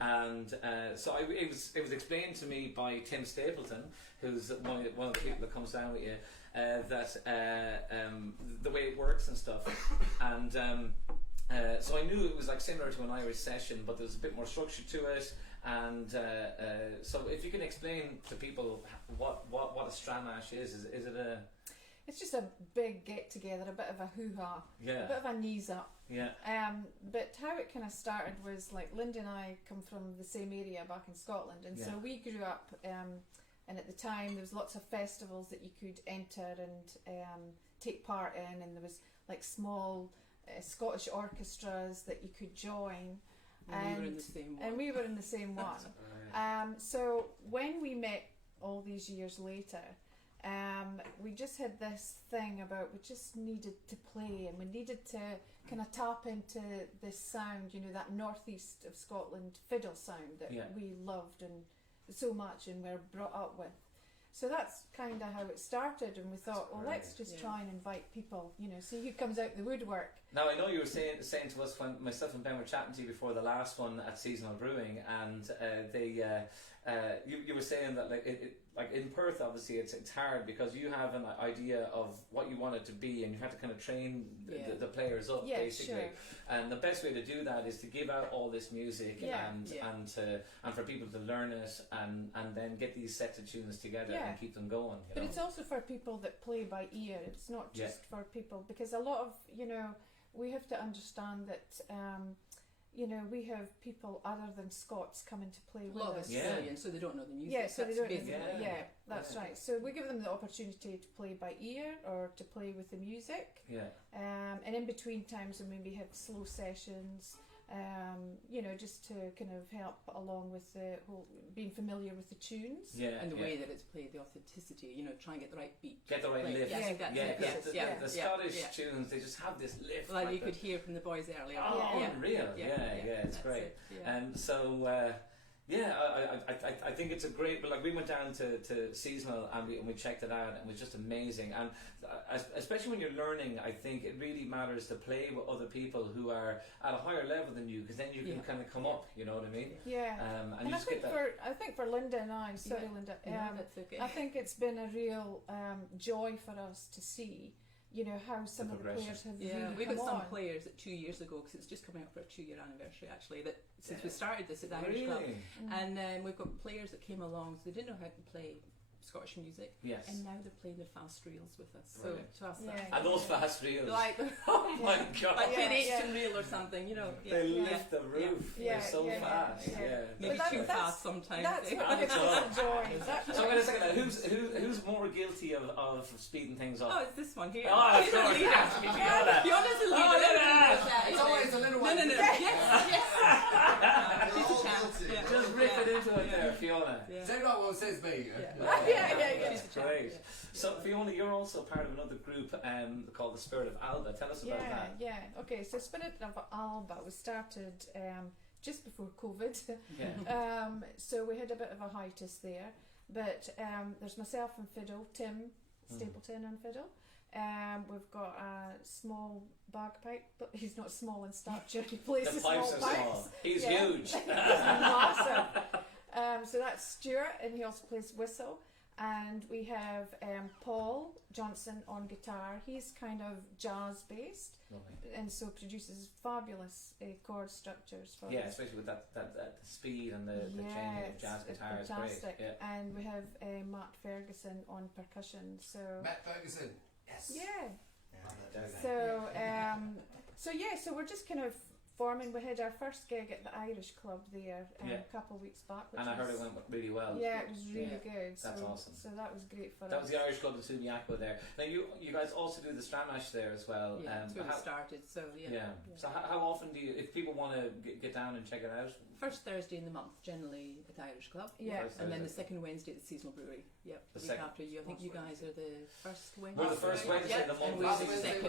And so it was explained to me by Tim Stapleton, who's one of the people that comes down with you, that the way it works and stuff. And so I knew it was like similar to an Irish session, but there's a bit more structure to it. And so if you can explain to people what a Stramash is it a... It's just a big get together, a bit of a hoo-ha, a bit of a knees up. Yeah. But how it kind of started was like Linda and I come from the same area back in Scotland, and so we grew up. And at the time, there was lots of festivals that you could enter and take part in, and there was like small Scottish orchestras that you could join. And we were in the same one. And we were in the same one. So when we met all these years later, we just had this thing about we just needed to play, and we needed to kind of tap into this sound, you know, that northeast of Scotland fiddle sound that we loved and so much and were brought up with. So that's kind of how it started, and we thought, well, let's just try and invite people, you know, see who comes out the woodwork. Now, I know you were saying to us when myself and Ben were chatting to you before the last one at Seasonal Brewing, and you were saying that like in Perth, obviously it's hard because you have an idea of what you want it to be, and you have to kind of train the players up basically. Sure. And the best way to do that is to give out all this music and for people to learn it and then get these sets of tunes together and keep them going. But it's also for people that play by ear. It's not just for people, because a lot of we have to understand that. We have people other than Scots coming to play with us. A lot of Australians, so they don't know the music. Yeah, so they don't know. That's Right. So we give them the opportunity to play by ear or to play with the music. Yeah. And in between times, we maybe have slow sessions. Just to kind of help along with the whole being familiar with the tunes. And the way that it's played, the authenticity. Try and get the right beat. Get the right lift. The Scottish tunes, they just have this lift. Like you could hear from the boys earlier. Oh, unreal. It's great. And so, I think it's a great. But like we went down to seasonal and we checked it out, and it was just amazing. And especially when you're learning, I think it really matters to play with other people who are at a higher level than you, because then you can kind of come up. You know what I mean? Yeah. And I think for Linda and I, Linda, that's okay. I think it's been a real joy for us to see. How some of the players have really we've come got some on. players that 2 years ago, because it's just coming up for a 2-year anniversary actually, that since we started this at the Irish Club, and we've got players that came along, so they didn't know how to play Scottish music, and now they're playing the fast reels with us. So to us, and those fast reels, like oh my god, like playing H reel or something, they lift the roof. They're so fast. Maybe too fast sometimes. That's what gives us the joy. So wait a second. Who's more guilty of speeding things up? Oh, it's this one here. Oh, She's the leader. Fiona's the leader. It's always the little one. No. Yes. She's a champ. Just rip it into it there, Fiona. Say not what says me. That's great. So Fiona, you're also part of another group called the Spirit of Alba. Tell us about that. Okay, so Spirit of Alba was started just before COVID. So we had a bit of a hiatus there, but there's myself and fiddle, Tim Stapleton and fiddle. We've got a small bagpipe, but he's not small in stature. He plays the small pipes. Small. He's huge. He's massive. So that's Stuart, and he also plays whistle. And we have Paul Johnson on guitar. He's kind of jazz based, and so produces fabulous chord structures for us. Especially with that speed and the changing of jazz guitar. It's fantastic. Great. And we have Matt Ferguson on percussion. So Matt Ferguson. Yes. So we're just kind of forming. We had our first gig at the Irish Club there a couple of weeks back, and I heard it went really well. Yeah, it was really good. That's awesome. So that was great for us. That was the Irish Club in Subiaco there. Now you guys also do the Stramash there as well. That's where we started. So So how often do you, if people want to get down and check it out? First Thursday in the month, generally at the Irish Club. And then the second Wednesday at the Seasonal Brewery. The week after you. I think you guys are the first Wednesday. We're the first Wednesday of the month. Last Wednesday. Sorry,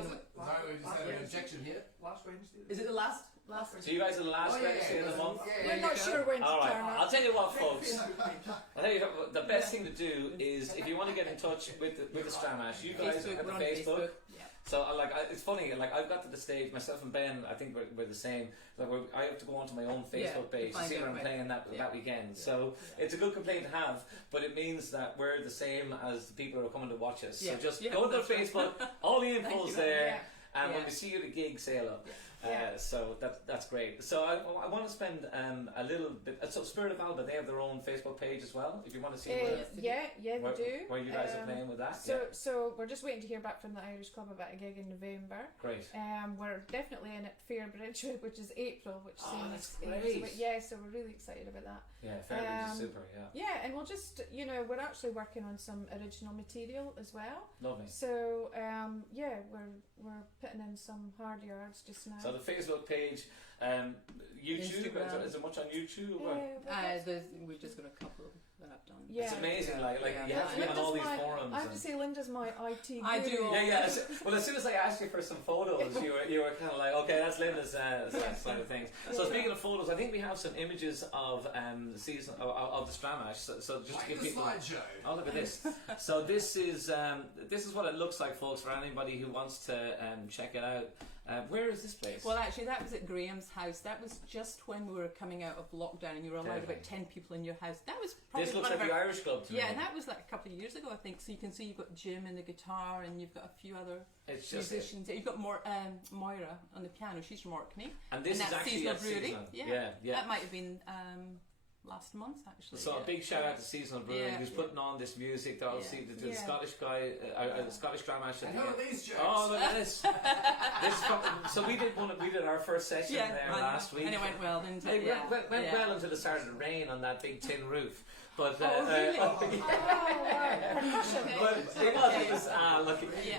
we just had an objection here. Last Wednesday. Is it the last? So you guys are the last Wednesday of the month? We're not sure when to turn up. I'll tell you what, folks. I'll tell you what, the best thing to do is if you want to get in touch with the Stramash, you guys have the Facebook. So it's funny. Like I've got to the stage, myself and Ben. I think we're the same. Like I have to go onto my own Facebook page to see what I'm playing that weekend. So it's a good complaint to have, but it means that we're the same as the people who are coming to watch us. So just go to their Facebook. All the info's there. And when we see you at a gig, say hello. So that's great. So I want to spend a little bit. So Spirit of Alba, they have their own Facebook page as well. If you want to see they do. Where you guys are playing with that. So we're just waiting to hear back from the Irish Club about a gig in November. Great. We're definitely in at Fairbridge, which is April, which seems that's great. So we're really excited about that. Yeah, Fairbridge is super. And we'll just we're actually working on some original material as well. Lovely. So we're putting in some hard yards just now. So the Facebook page, YouTube, is there much on YouTube? We've just got a couple that I've done. It's amazing, you have to be on all these forums. I have to say, Linda's my IT guru. I do. Well, as soon as I asked you for some photos, you were kind of like, okay, that's Linda's side of things. So speaking of photos, I think we have some images of the season of the Stramash. So just to give people, oh look at this. So this is what it looks like, folks, for anybody who wants to check it out. Where is this place? Well, actually, that was at Graham's house. That was just when we were coming out of lockdown, and you were allowed about 10 people in your house. That was probably this looks like the Irish Club to me. Yeah, and that was like a couple of years ago, I think. So you can see you've got Jim and the guitar, and you've got a few other musicians. You've got Moira on the piano. She's from Orkney. And this is actually Seasonal at Brewery. Seasonal. Yeah. That might have been last month, actually. So a big shout out to Seasonal Brewing who's putting on this music. Obviously, the Scottish guy, the Scottish Grandmaster. And who are these jerks? Oh, look at this! So we did our first session there last week, and it went well, didn't it? It went well until it started to rain on that big tin roof. But really?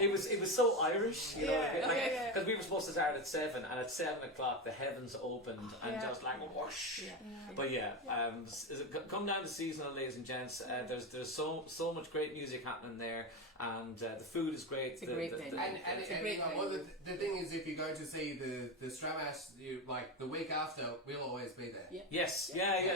it was so Irish, you know, because we were supposed to start at 7, and at 7 o'clock the heavens opened and just like whoosh. But come down to Seasonal, ladies and gents. There's so much great music happening there. And the food is great. It's a great thing. The thing is, if you go to see the Stramash, like the week after, we'll always be there. Yeah. Yes,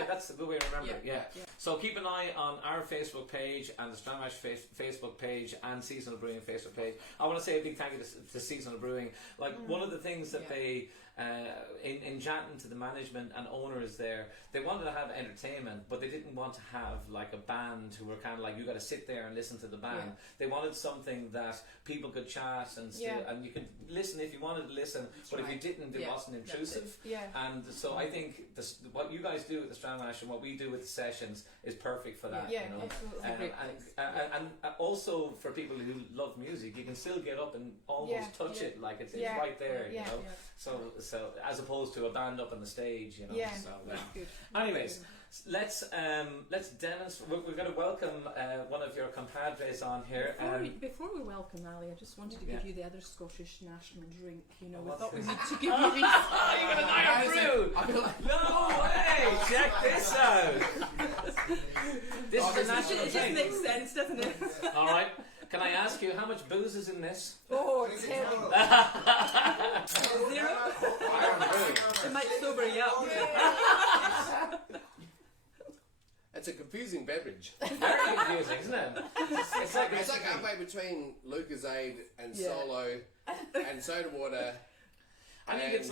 that's the good way to remember it. So keep an eye on our Facebook page and the Stramash Facebook page and Seasonal Brewing Facebook page. I want to say a big thank you to Seasonal Brewing. Like one of the things that they. In chatting to the management and owners there, they wanted to have entertainment, but they didn't want to have like a band who were kind of like, you got to sit there and listen to the band. They wanted something that people could chat and and you could listen if you wanted to listen, but if you didn't, it wasn't intrusive. And so I think what you guys do with the Stramash and what we do with the sessions is perfect for that. Absolutely. And also for people who love music, you can still get up and almost touch it, like it's right there, you know. So as opposed to a band up on the stage, you know. So, anyways, let's demonstrate. We're going to welcome one of your compadres on here. Before we welcome Ali, I just wanted to give you the other Scottish national drink. You know, we thought we need to give you these. Oh, you're going to Iron Brew! No way! Check this out. This is a national drink. It just makes sense, doesn't it? All right. Can I ask you how much booze is in this? Oh, it's terrible. 0? Iron Brew. It might sober you up. It's a confusing beverage. Very confusing, isn't it? It's like halfway between Lucozade and Solo and soda water. I think it's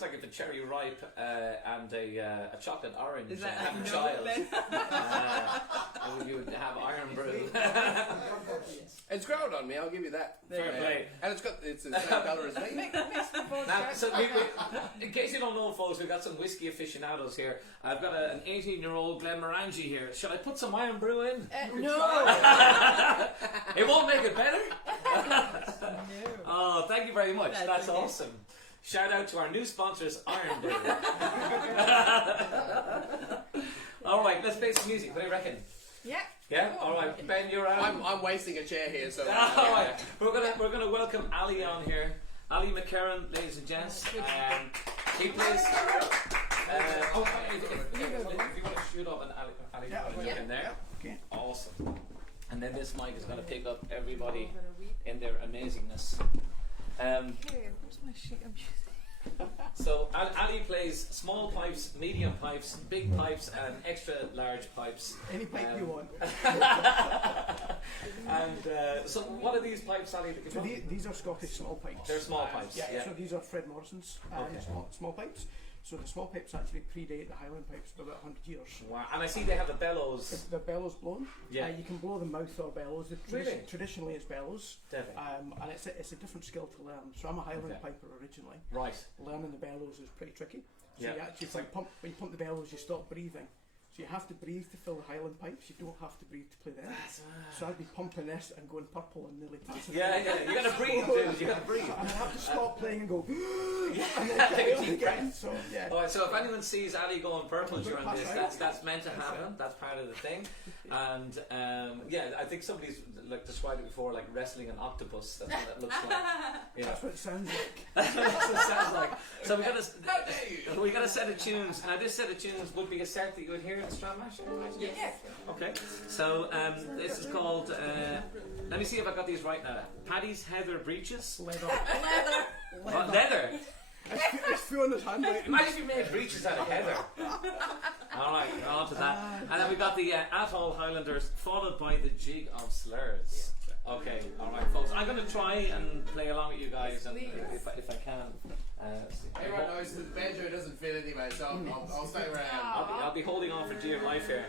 like if a cherry ripe and a chocolate orange is that have a child. You would have Iron Brew. It's grown on me, I'll give you that. Fair play. And it's the same colour as me. In case you don't know, folks, we've got some whiskey aficionados here. I've got an 18-year-old Glenmorangie here. Should I put some Iron Brew in? No. It won't make it better? No. Oh, thank you very much. That's awesome. Shout out to our new sponsors, Iron Brew. All right, let's play some music. What do you reckon? Yeah. All right, Ben, you're out. I'm wasting a chair here, so. All right, we're gonna welcome Ali on here. Ali McCarran, ladies and gents. He plays. If you want to shoot up an Ali in there. Okay. Awesome. And then this mic is going to pick up everybody in their amazingness. Where's my sheet of music? So Ali plays small pipes, medium pipes, big pipes, and extra large pipes. Any pipe you want. And so, what are these pipes, Ali? So these are Scottish small pipes. They're small pipes. Yeah. So these are Fred Morrison's small pipes. So the small pipes actually predate the Highland pipes by about 100 years. Wow! And I see they have the bellows. The bellows blown. Yeah. You can blow the mouth or bellows. Traditionally, it's bellows. Definitely. And it's a different skill to learn. So I'm a Highland piper originally. Right. Learning the bellows is pretty tricky. So Yeah. you actually when you pump the bellows, you stop breathing. So you have to breathe to fill the Highland pipes. You don't have to breathe to play them. So I'd be pumping this and going purple and nearly passing. Yeah. You gotta breathe, dude. You gotta breathe. And I have to stop playing and go. And then carry on again. So yeah. Alright, so if anyone sees Ali going purple during this, that's meant to happen. That's part of the thing. And I think somebody's described it before, like wrestling an octopus. That's what that looks like. Yeah. That's what it sounds like. That's what it sounds like. So we got a set of tunes. Now this set of tunes would be a set that you would hear in Stramash. Yes. Okay. So this is called. Let me see if I got these right now. Paddy's Heather Breeches. Leather. It's Fiona's handwriting. Imagine if you made breeches out of heather. Alright, on to that. And then we got the Atholl Highlanders, followed by the Jig of Slurs. Okay, alright folks. I'm going to try and play along with you guys and if I can. Everyone knows that the banjo doesn't fit anyway, so I'll stay where I am. I'll be holding on for dear life here.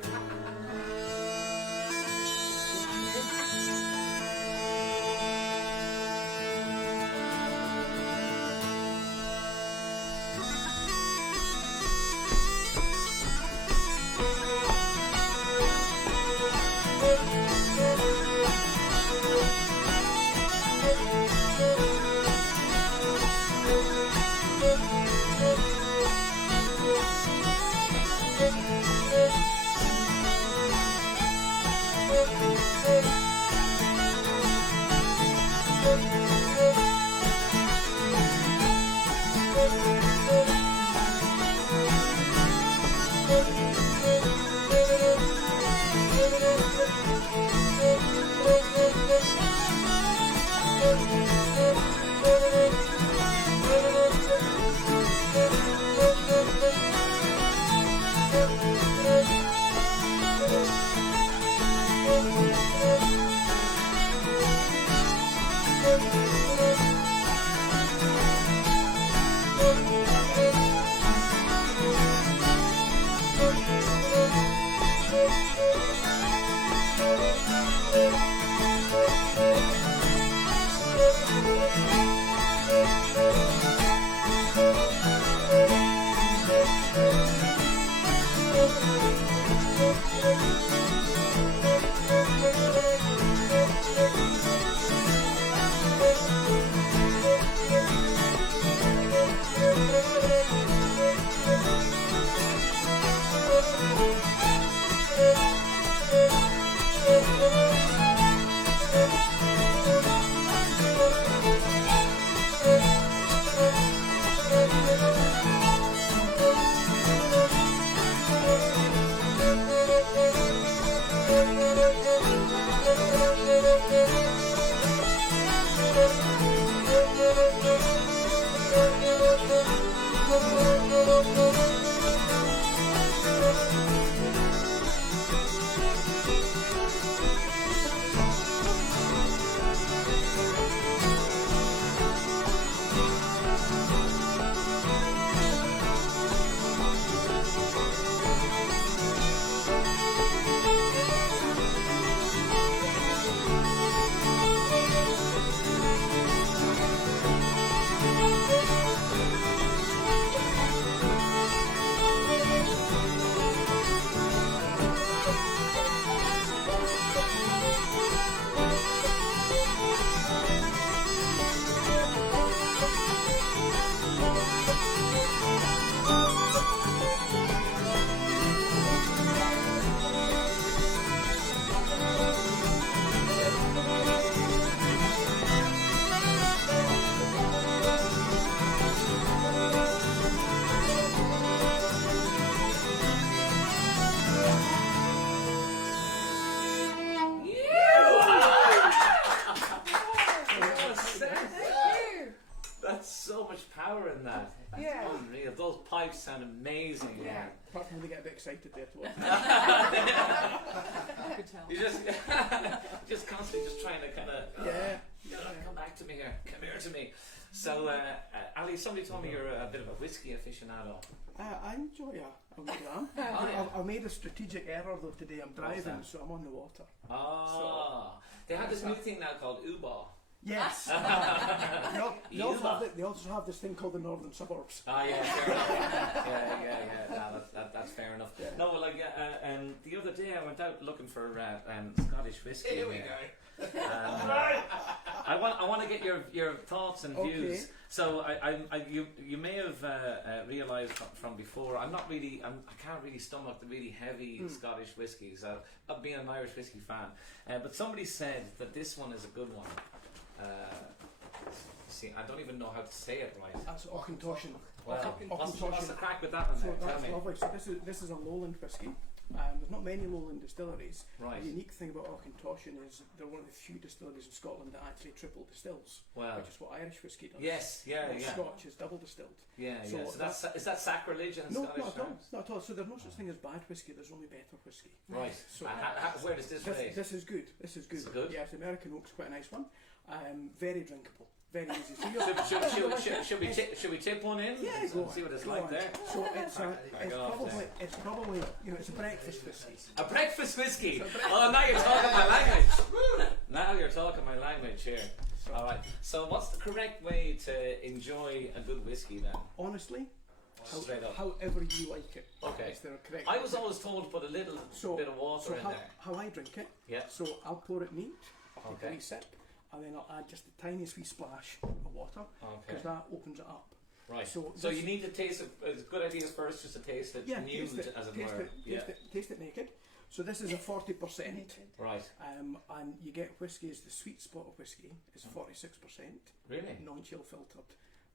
Those pipes sound amazing. Yeah. Apart from when they get a bit excited there towards You just constantly just trying to kind of come back to me here. Come here to me. So, Ali, somebody told me you're a bit of a whiskey aficionado. I enjoy a ram. I made a strategic error though today. I'm driving, so I'm on the water. They have this new thing now called U-Ball. Yes. They also have this thing called the Northern Suburbs. Yeah, fair enough. That's fair enough. Yeah. No, well, like the other day I went out looking for Scottish whiskey. Here we go. I want to get your thoughts and views. Okay. So you may have realised from before I can't really stomach the really heavy Scottish whiskies. I've been an Irish whiskey fan, but somebody said that this one is a good one. See, I don't even know how to say it right. That's Auchentoshan. Well, what's the crack with that one? So that's lovely. So this is a lowland whiskey. There's not many lowland distilleries. Right. The unique thing about Auchentoshan is they're one of the few distilleries in Scotland that actually triple distills, Wow. which is what Irish whiskey does. Yes, yeah, Whereas yeah. Scotch is double distilled. Yeah, So yeah. So that's is that sacrilege in No, Scottish not at all. terms? Not at all. So there's no such thing as bad whiskey. There's only better whiskey. Right. So Where does this rate? this is good. This is good. Is it good? Yes, American oak's quite a nice one. Very drinkable. Very easy. So Should we tip one in? Yeah, and go see what it's go like on. there. So it's Back probably it's a breakfast whiskey. A breakfast whiskey. Oh, now you're talking my language. Now you're talking my language here. All right. So, what's the correct way to enjoy a good whiskey then? Honestly, Straight up. however you like it. Okay. Is there a correct I was always told to put a little bit of water in how, there. how I drink it. Yeah. So I'll pour it neat. I'll take Okay. a wee sip, and then I'll add just the tiniest wee splash of water because Okay. that opens it up. Right. So So this- you need to taste it. It's a good idea first just to taste it nude, taste it, as it taste were. it, Yeah. taste it naked. So this is a 40%. Right. And you get whiskey as the sweet spot of whiskey is 46%. Really? Non-chill filtered.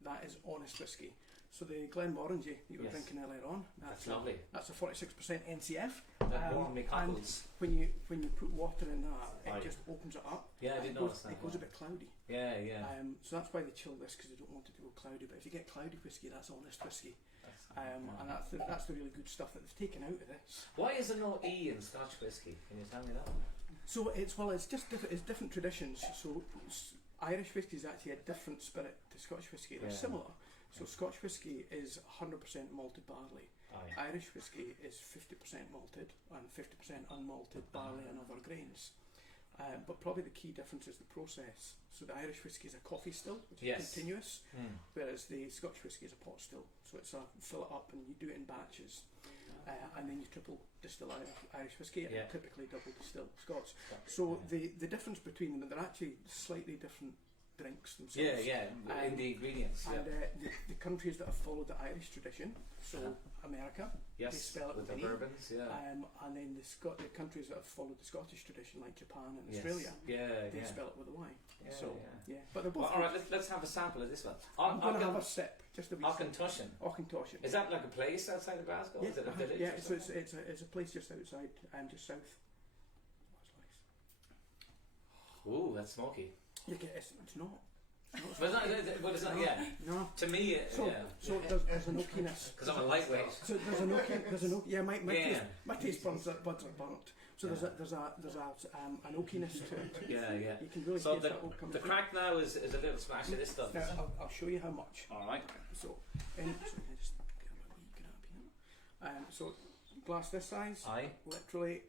That is honest whiskey. So the Glenmorangie you were Yes. drinking earlier on, That's lovely. That's a 46% NCF. That warmed me and cockles. when you put water in that, it Right. just opens it up. Yeah, I and did it notice goes, that. It goes a bit cloudy. Yeah, yeah. So that's why they chill this because they don't want it to go cloudy. But if you get cloudy whiskey, that's honest whiskey. And that's the really good stuff that they've taken out of this. Why is there no E in Scotch whiskey? Can you tell me that? So it's just different traditions. So Irish whiskey is actually a different spirit to Scotch whiskey. They're Yeah. similar. So Scotch whiskey is 100% malted barley. Aye. Irish whiskey is 50% malted and 50% unmalted barley and other grains. But probably the key difference is the process. So the Irish whiskey is a coffee still, which Yes. is continuous, whereas the Scotch whiskey is a pot still. So it's a fill it up and you do it in batches. And then you triple distill Irish whiskey and Yeah. typically double distill Scotch. So the difference between them, they're actually slightly different drinks themselves. Yeah, in the ingredients. And Yeah. the countries that have followed the Irish tradition, so America, Yes, they spell it with with the an E. bourbons, yeah. And then the countries that have followed the Scottish tradition, like Japan and Yes. Australia, Yeah, they yeah. spell it with a Y. Yeah, So yeah. but they're both. Well, all right, let's have a sample of this one. I'm going to have a sip, just a wee sip. Auchentoshan. Auchentoshan. Is that like a place outside of Glasgow? Is it a village? Yeah, or so something? it's a place just outside, just south. Ooh, that's smoky. You get it's not. But it's not. Yeah. No. To me, yeah. So there's an oakiness. Because I'm a lightweight. So there's an oak. Yeah, my taste buds are burnt. So there's an oakiness to it. Yeah, yeah. You can really So taste that oak coming the through. crack now is a little splash of this stuff. Now I'll show you how much. All right. So, so can I just get a wee grab here? So glass this size. Aye. Literally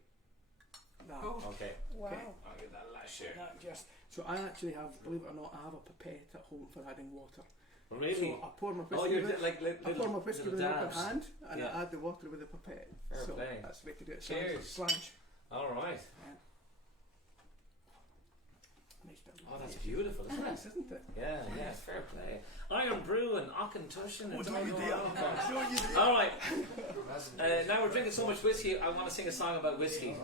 that. Okay. Wow. Okay. I'll get that last year. That just. So I actually have, believe it or not, I have a pipette at home for adding water. Really? So I pour my whiskey. Oh, you're with, like I pour my whiskey with an open dabs. hand, and Yeah. I add the water with a pipette. Fair so play. that's the way to do it. Cheers. Slange. All right. Nice bit of Oh, that's water. beautiful, isn't it? Nice, isn't it? Yeah, fair play. Iron Brew and Auchentoshan. It's all going on. All right. Now we're drinking so much whiskey, I want to sing a song about whiskey.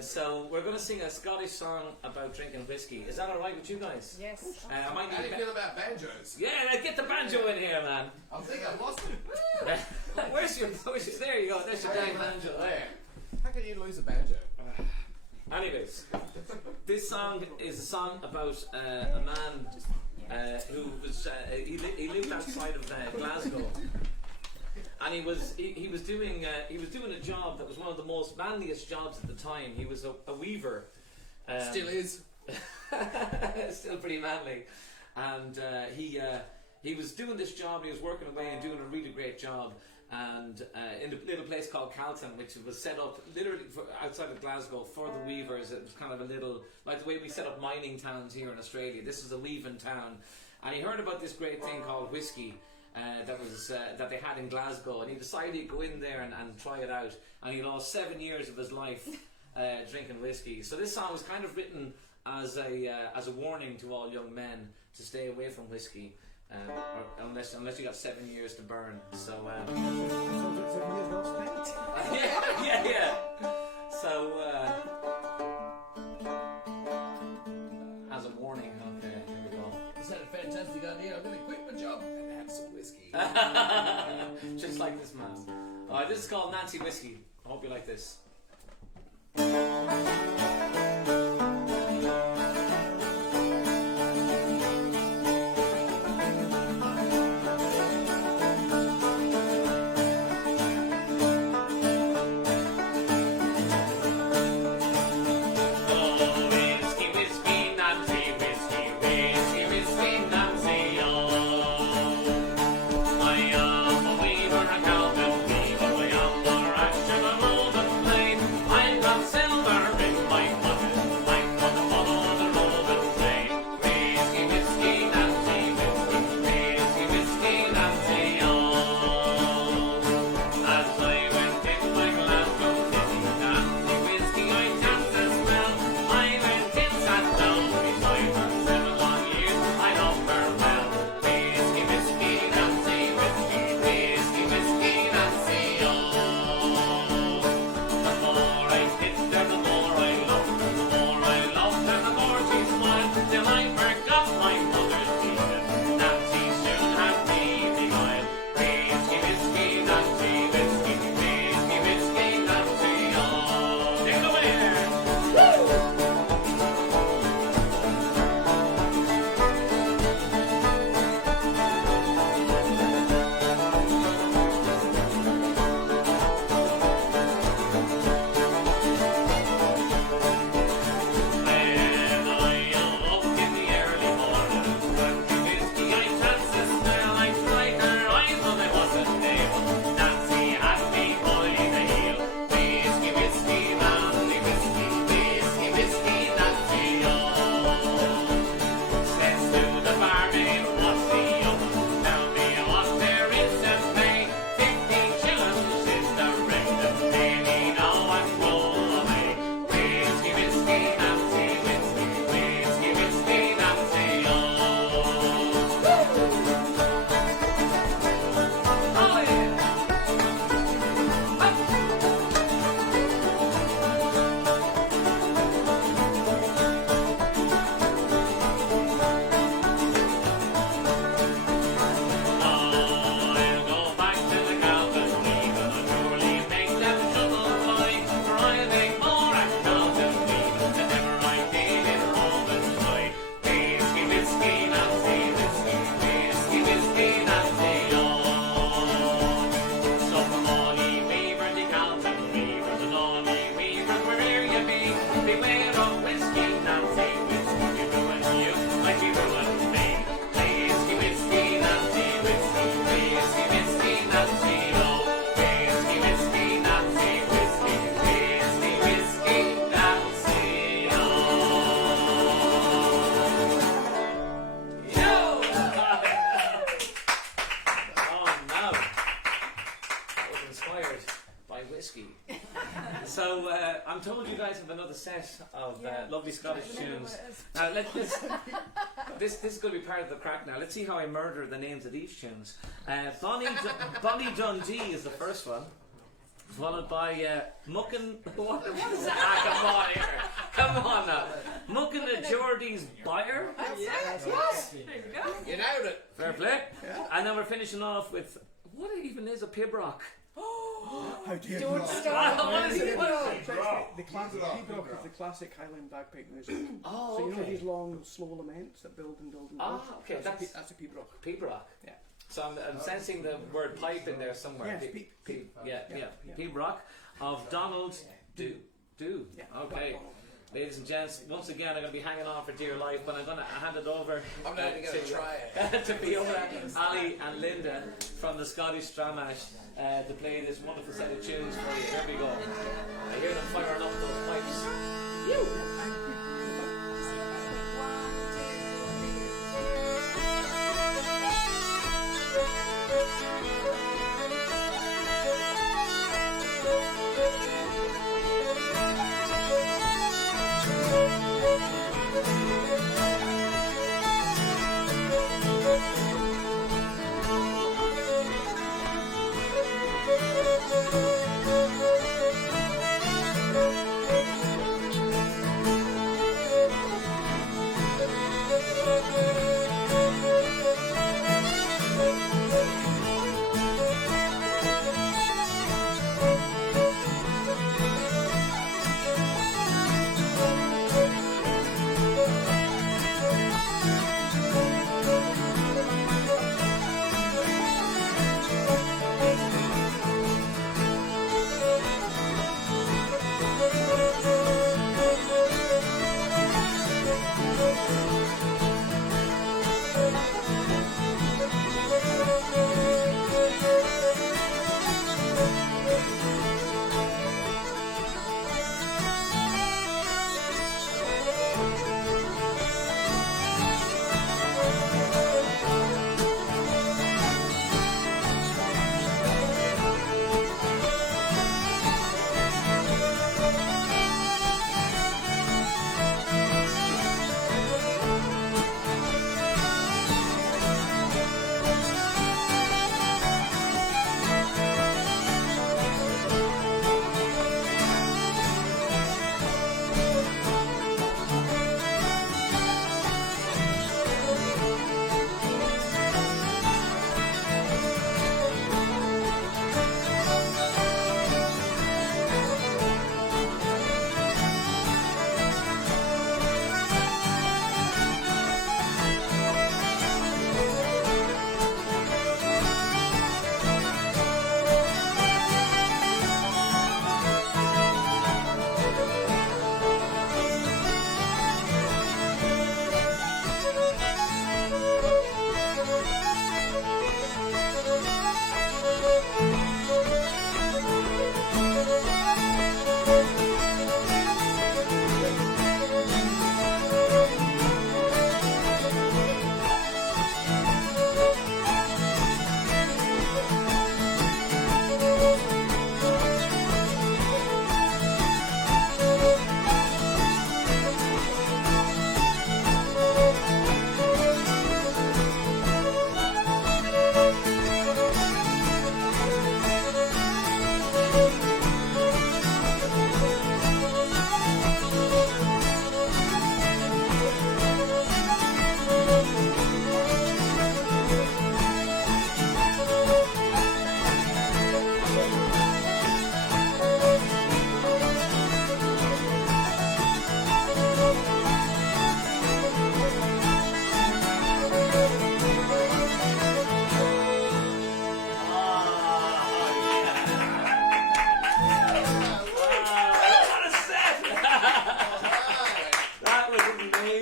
So we're going to sing a Scottish song about drinking whiskey. Is that all right with you guys? Yes. I might How do need you feel about banjos? Yeah, get the banjo in here, man. I think I lost it. Where's your? There you go. There's your dang banjo there. How can you lose a banjo? Anyways, this song is a song about a man who was he lived outside of Glasgow, and he was doing a job that was one of the most manliest jobs at the time. He was a weaver. Still is. Still pretty manly, and he was doing this job. He was working away and doing a really great job. And in a little place called Calton, which was set up literally outside of Glasgow for the weavers. It was kind of a little, like the way we set up mining towns here in Australia. This was a weaving town, and he heard about this great thing called whiskey that they had in Glasgow, and he decided he'd go in there and try it out. And he lost 7 years of his life drinking whiskey. So this song was kind of written as a warning to all young men to stay away from whiskey. Or unless you got 7 years to burn. So yeah. So as a warning, okay, here we go. Is that a fantastic idea? I'm going to quit my job and have some whiskey. Just like this man. This is called Nancy Whiskey. I hope you like this. I'm told you guys have another set of lovely Scottish tunes. Now, this is going to be part of the crack now. Let's see how I murder the names of these tunes. Bonny Dundee is the first one, followed by Muckin. What is that? Come on now. Muckin the Geordie's Byre. Yes. There you go. You nailed it. Fair play. Yeah. And then we're finishing off with what even is a Pibroch? How do you Don't not? start. What is it? The classic Pibroch is the classic Highland bagpipe music. Oh, so you know okay. these long, slow laments that build and build and build. Ah, okay. That's a Pibroch. Pibroch. Yeah. So I'm sensing the word pipe in there somewhere. Yes, Pibroch of Donald Do. Yeah. Okay. Ladies and gents, once again I'm going to be hanging on for dear life, but I'm going to hand it over I'm not even going to try it. to Fiona, Ali and Linda from the Scottish Stramash to play this wonderful set of tunes for you. Here we go. I hear them firing up those pipes.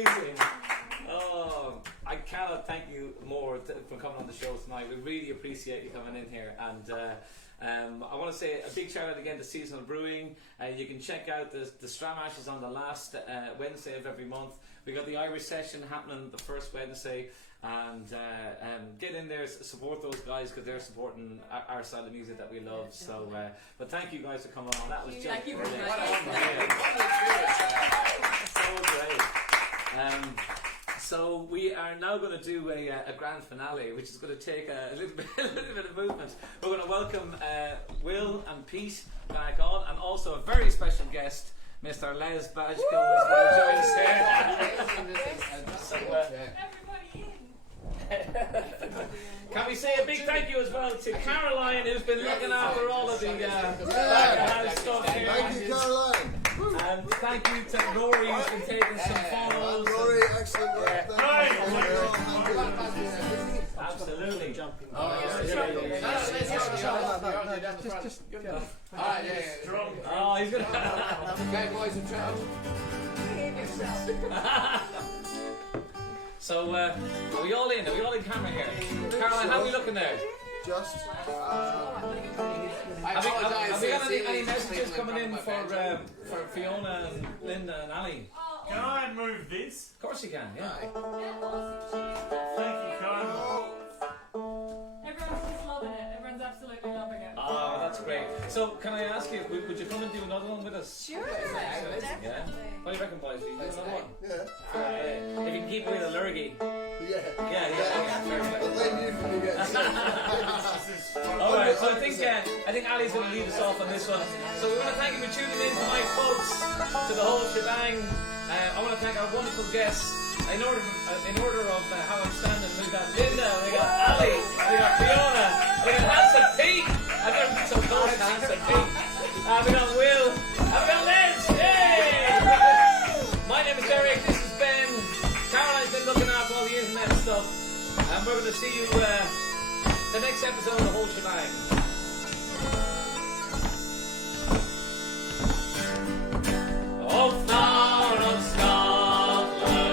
amazing. Oh, I cannot thank you more for coming on the show tonight. We really appreciate you coming in here. And I want to say a big shout out again to Seasonal Brewing. You can check out the Stramash on the last Wednesday of every month. We got the Irish session happening the first Wednesday. And get in there, support those guys because they're supporting our style of music that we love. So, but thank you guys for coming on. That was just brilliant. So great. So we are now going to do a grand finale, which is going to take a little bit of movement. We're going to welcome Will and Pete back on, and also a very special guest, Mr. Les Bajko, is going to join us here. Can we say a big thank you as well to Caroline, who's been looking after all of the back of house stuff here. Thank you, Caroline. And thank you to Rory, who's been taking some photos. Rory, excellent work. Absolutely. Jumping. Oh, he's gonna. Okay, boys and girls. So, are we all in? Are we all in camera here? Caroline, how are we looking there? Just. Have we got any messages coming in for Fiona and Linda and Ali? Can I move this? Of course you can, yeah. Thank you, kindly. Everyone's just loving it. Everyone's absolutely loving it. Oh, that's great. So, can I ask you, would you come and do another one with us? Sure, definitely. Yeah? What do you reckon, boys? Will you do another one? Yeah. If you can keep it with a lurgy. Yeah. Yeah. Fair play. I'll blame you for me getting Alright, so I think Ali's going to lead us off on this one. So we want to thank you for tuning in tonight, folks, to the whole shebang. I want to thank our wonderful guests. In order of how I'm standing, we got Linda, we got Ali, we got Fiona, we got Hanson Pete. I've never been so close to Hanson Pete. We got Will, and we got Les. Yay! My name is Derek, this is Ben. Caroline's been looking after all the internet stuff. And we're going to see you the next episode of the whole shebang. Oh, flower of Scotland,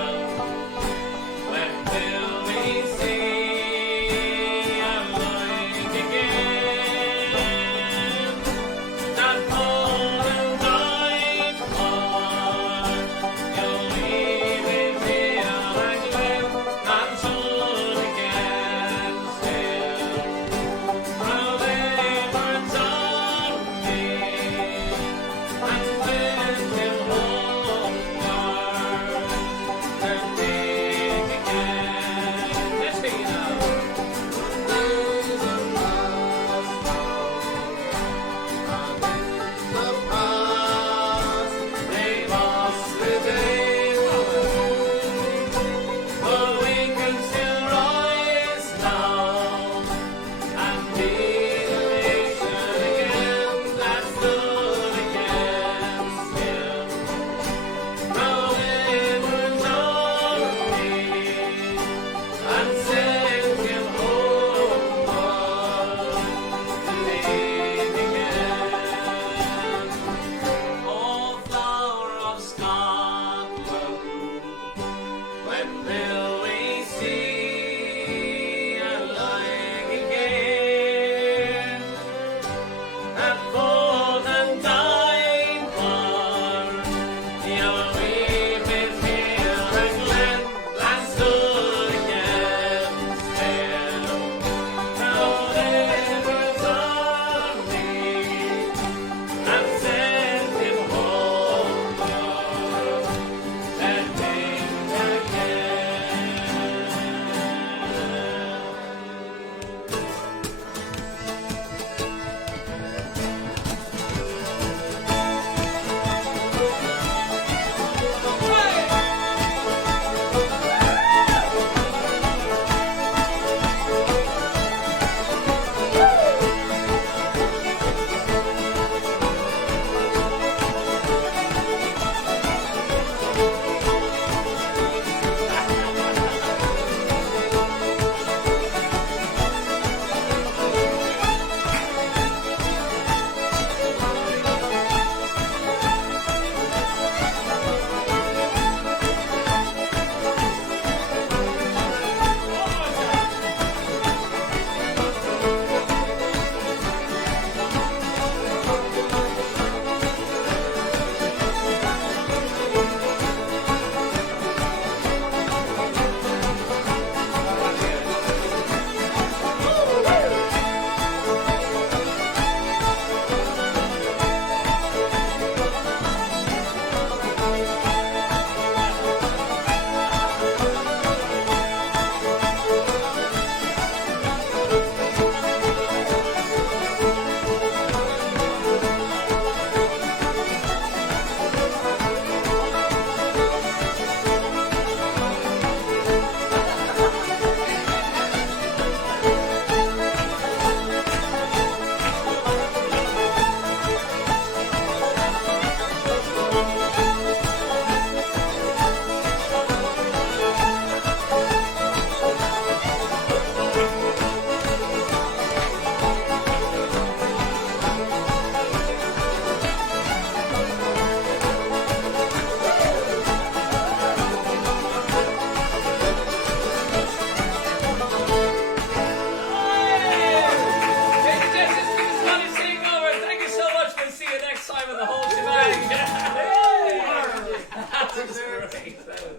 when will we see our light again? That golden time heart, you'll leave it here and live and soon again still. How they were done me and send him homeward, their day again. Let's be now. days of past, the past. They lost the day, but we can still rise now and be the nation again that stood against him. Now they were done and sent him homeward to live again. Oh, flower of Scotland, when will we see a lying again? That bold and dying heart, you'll leave it here and glen and stood against him. Now they were done and sent him homeward, and came again. Great.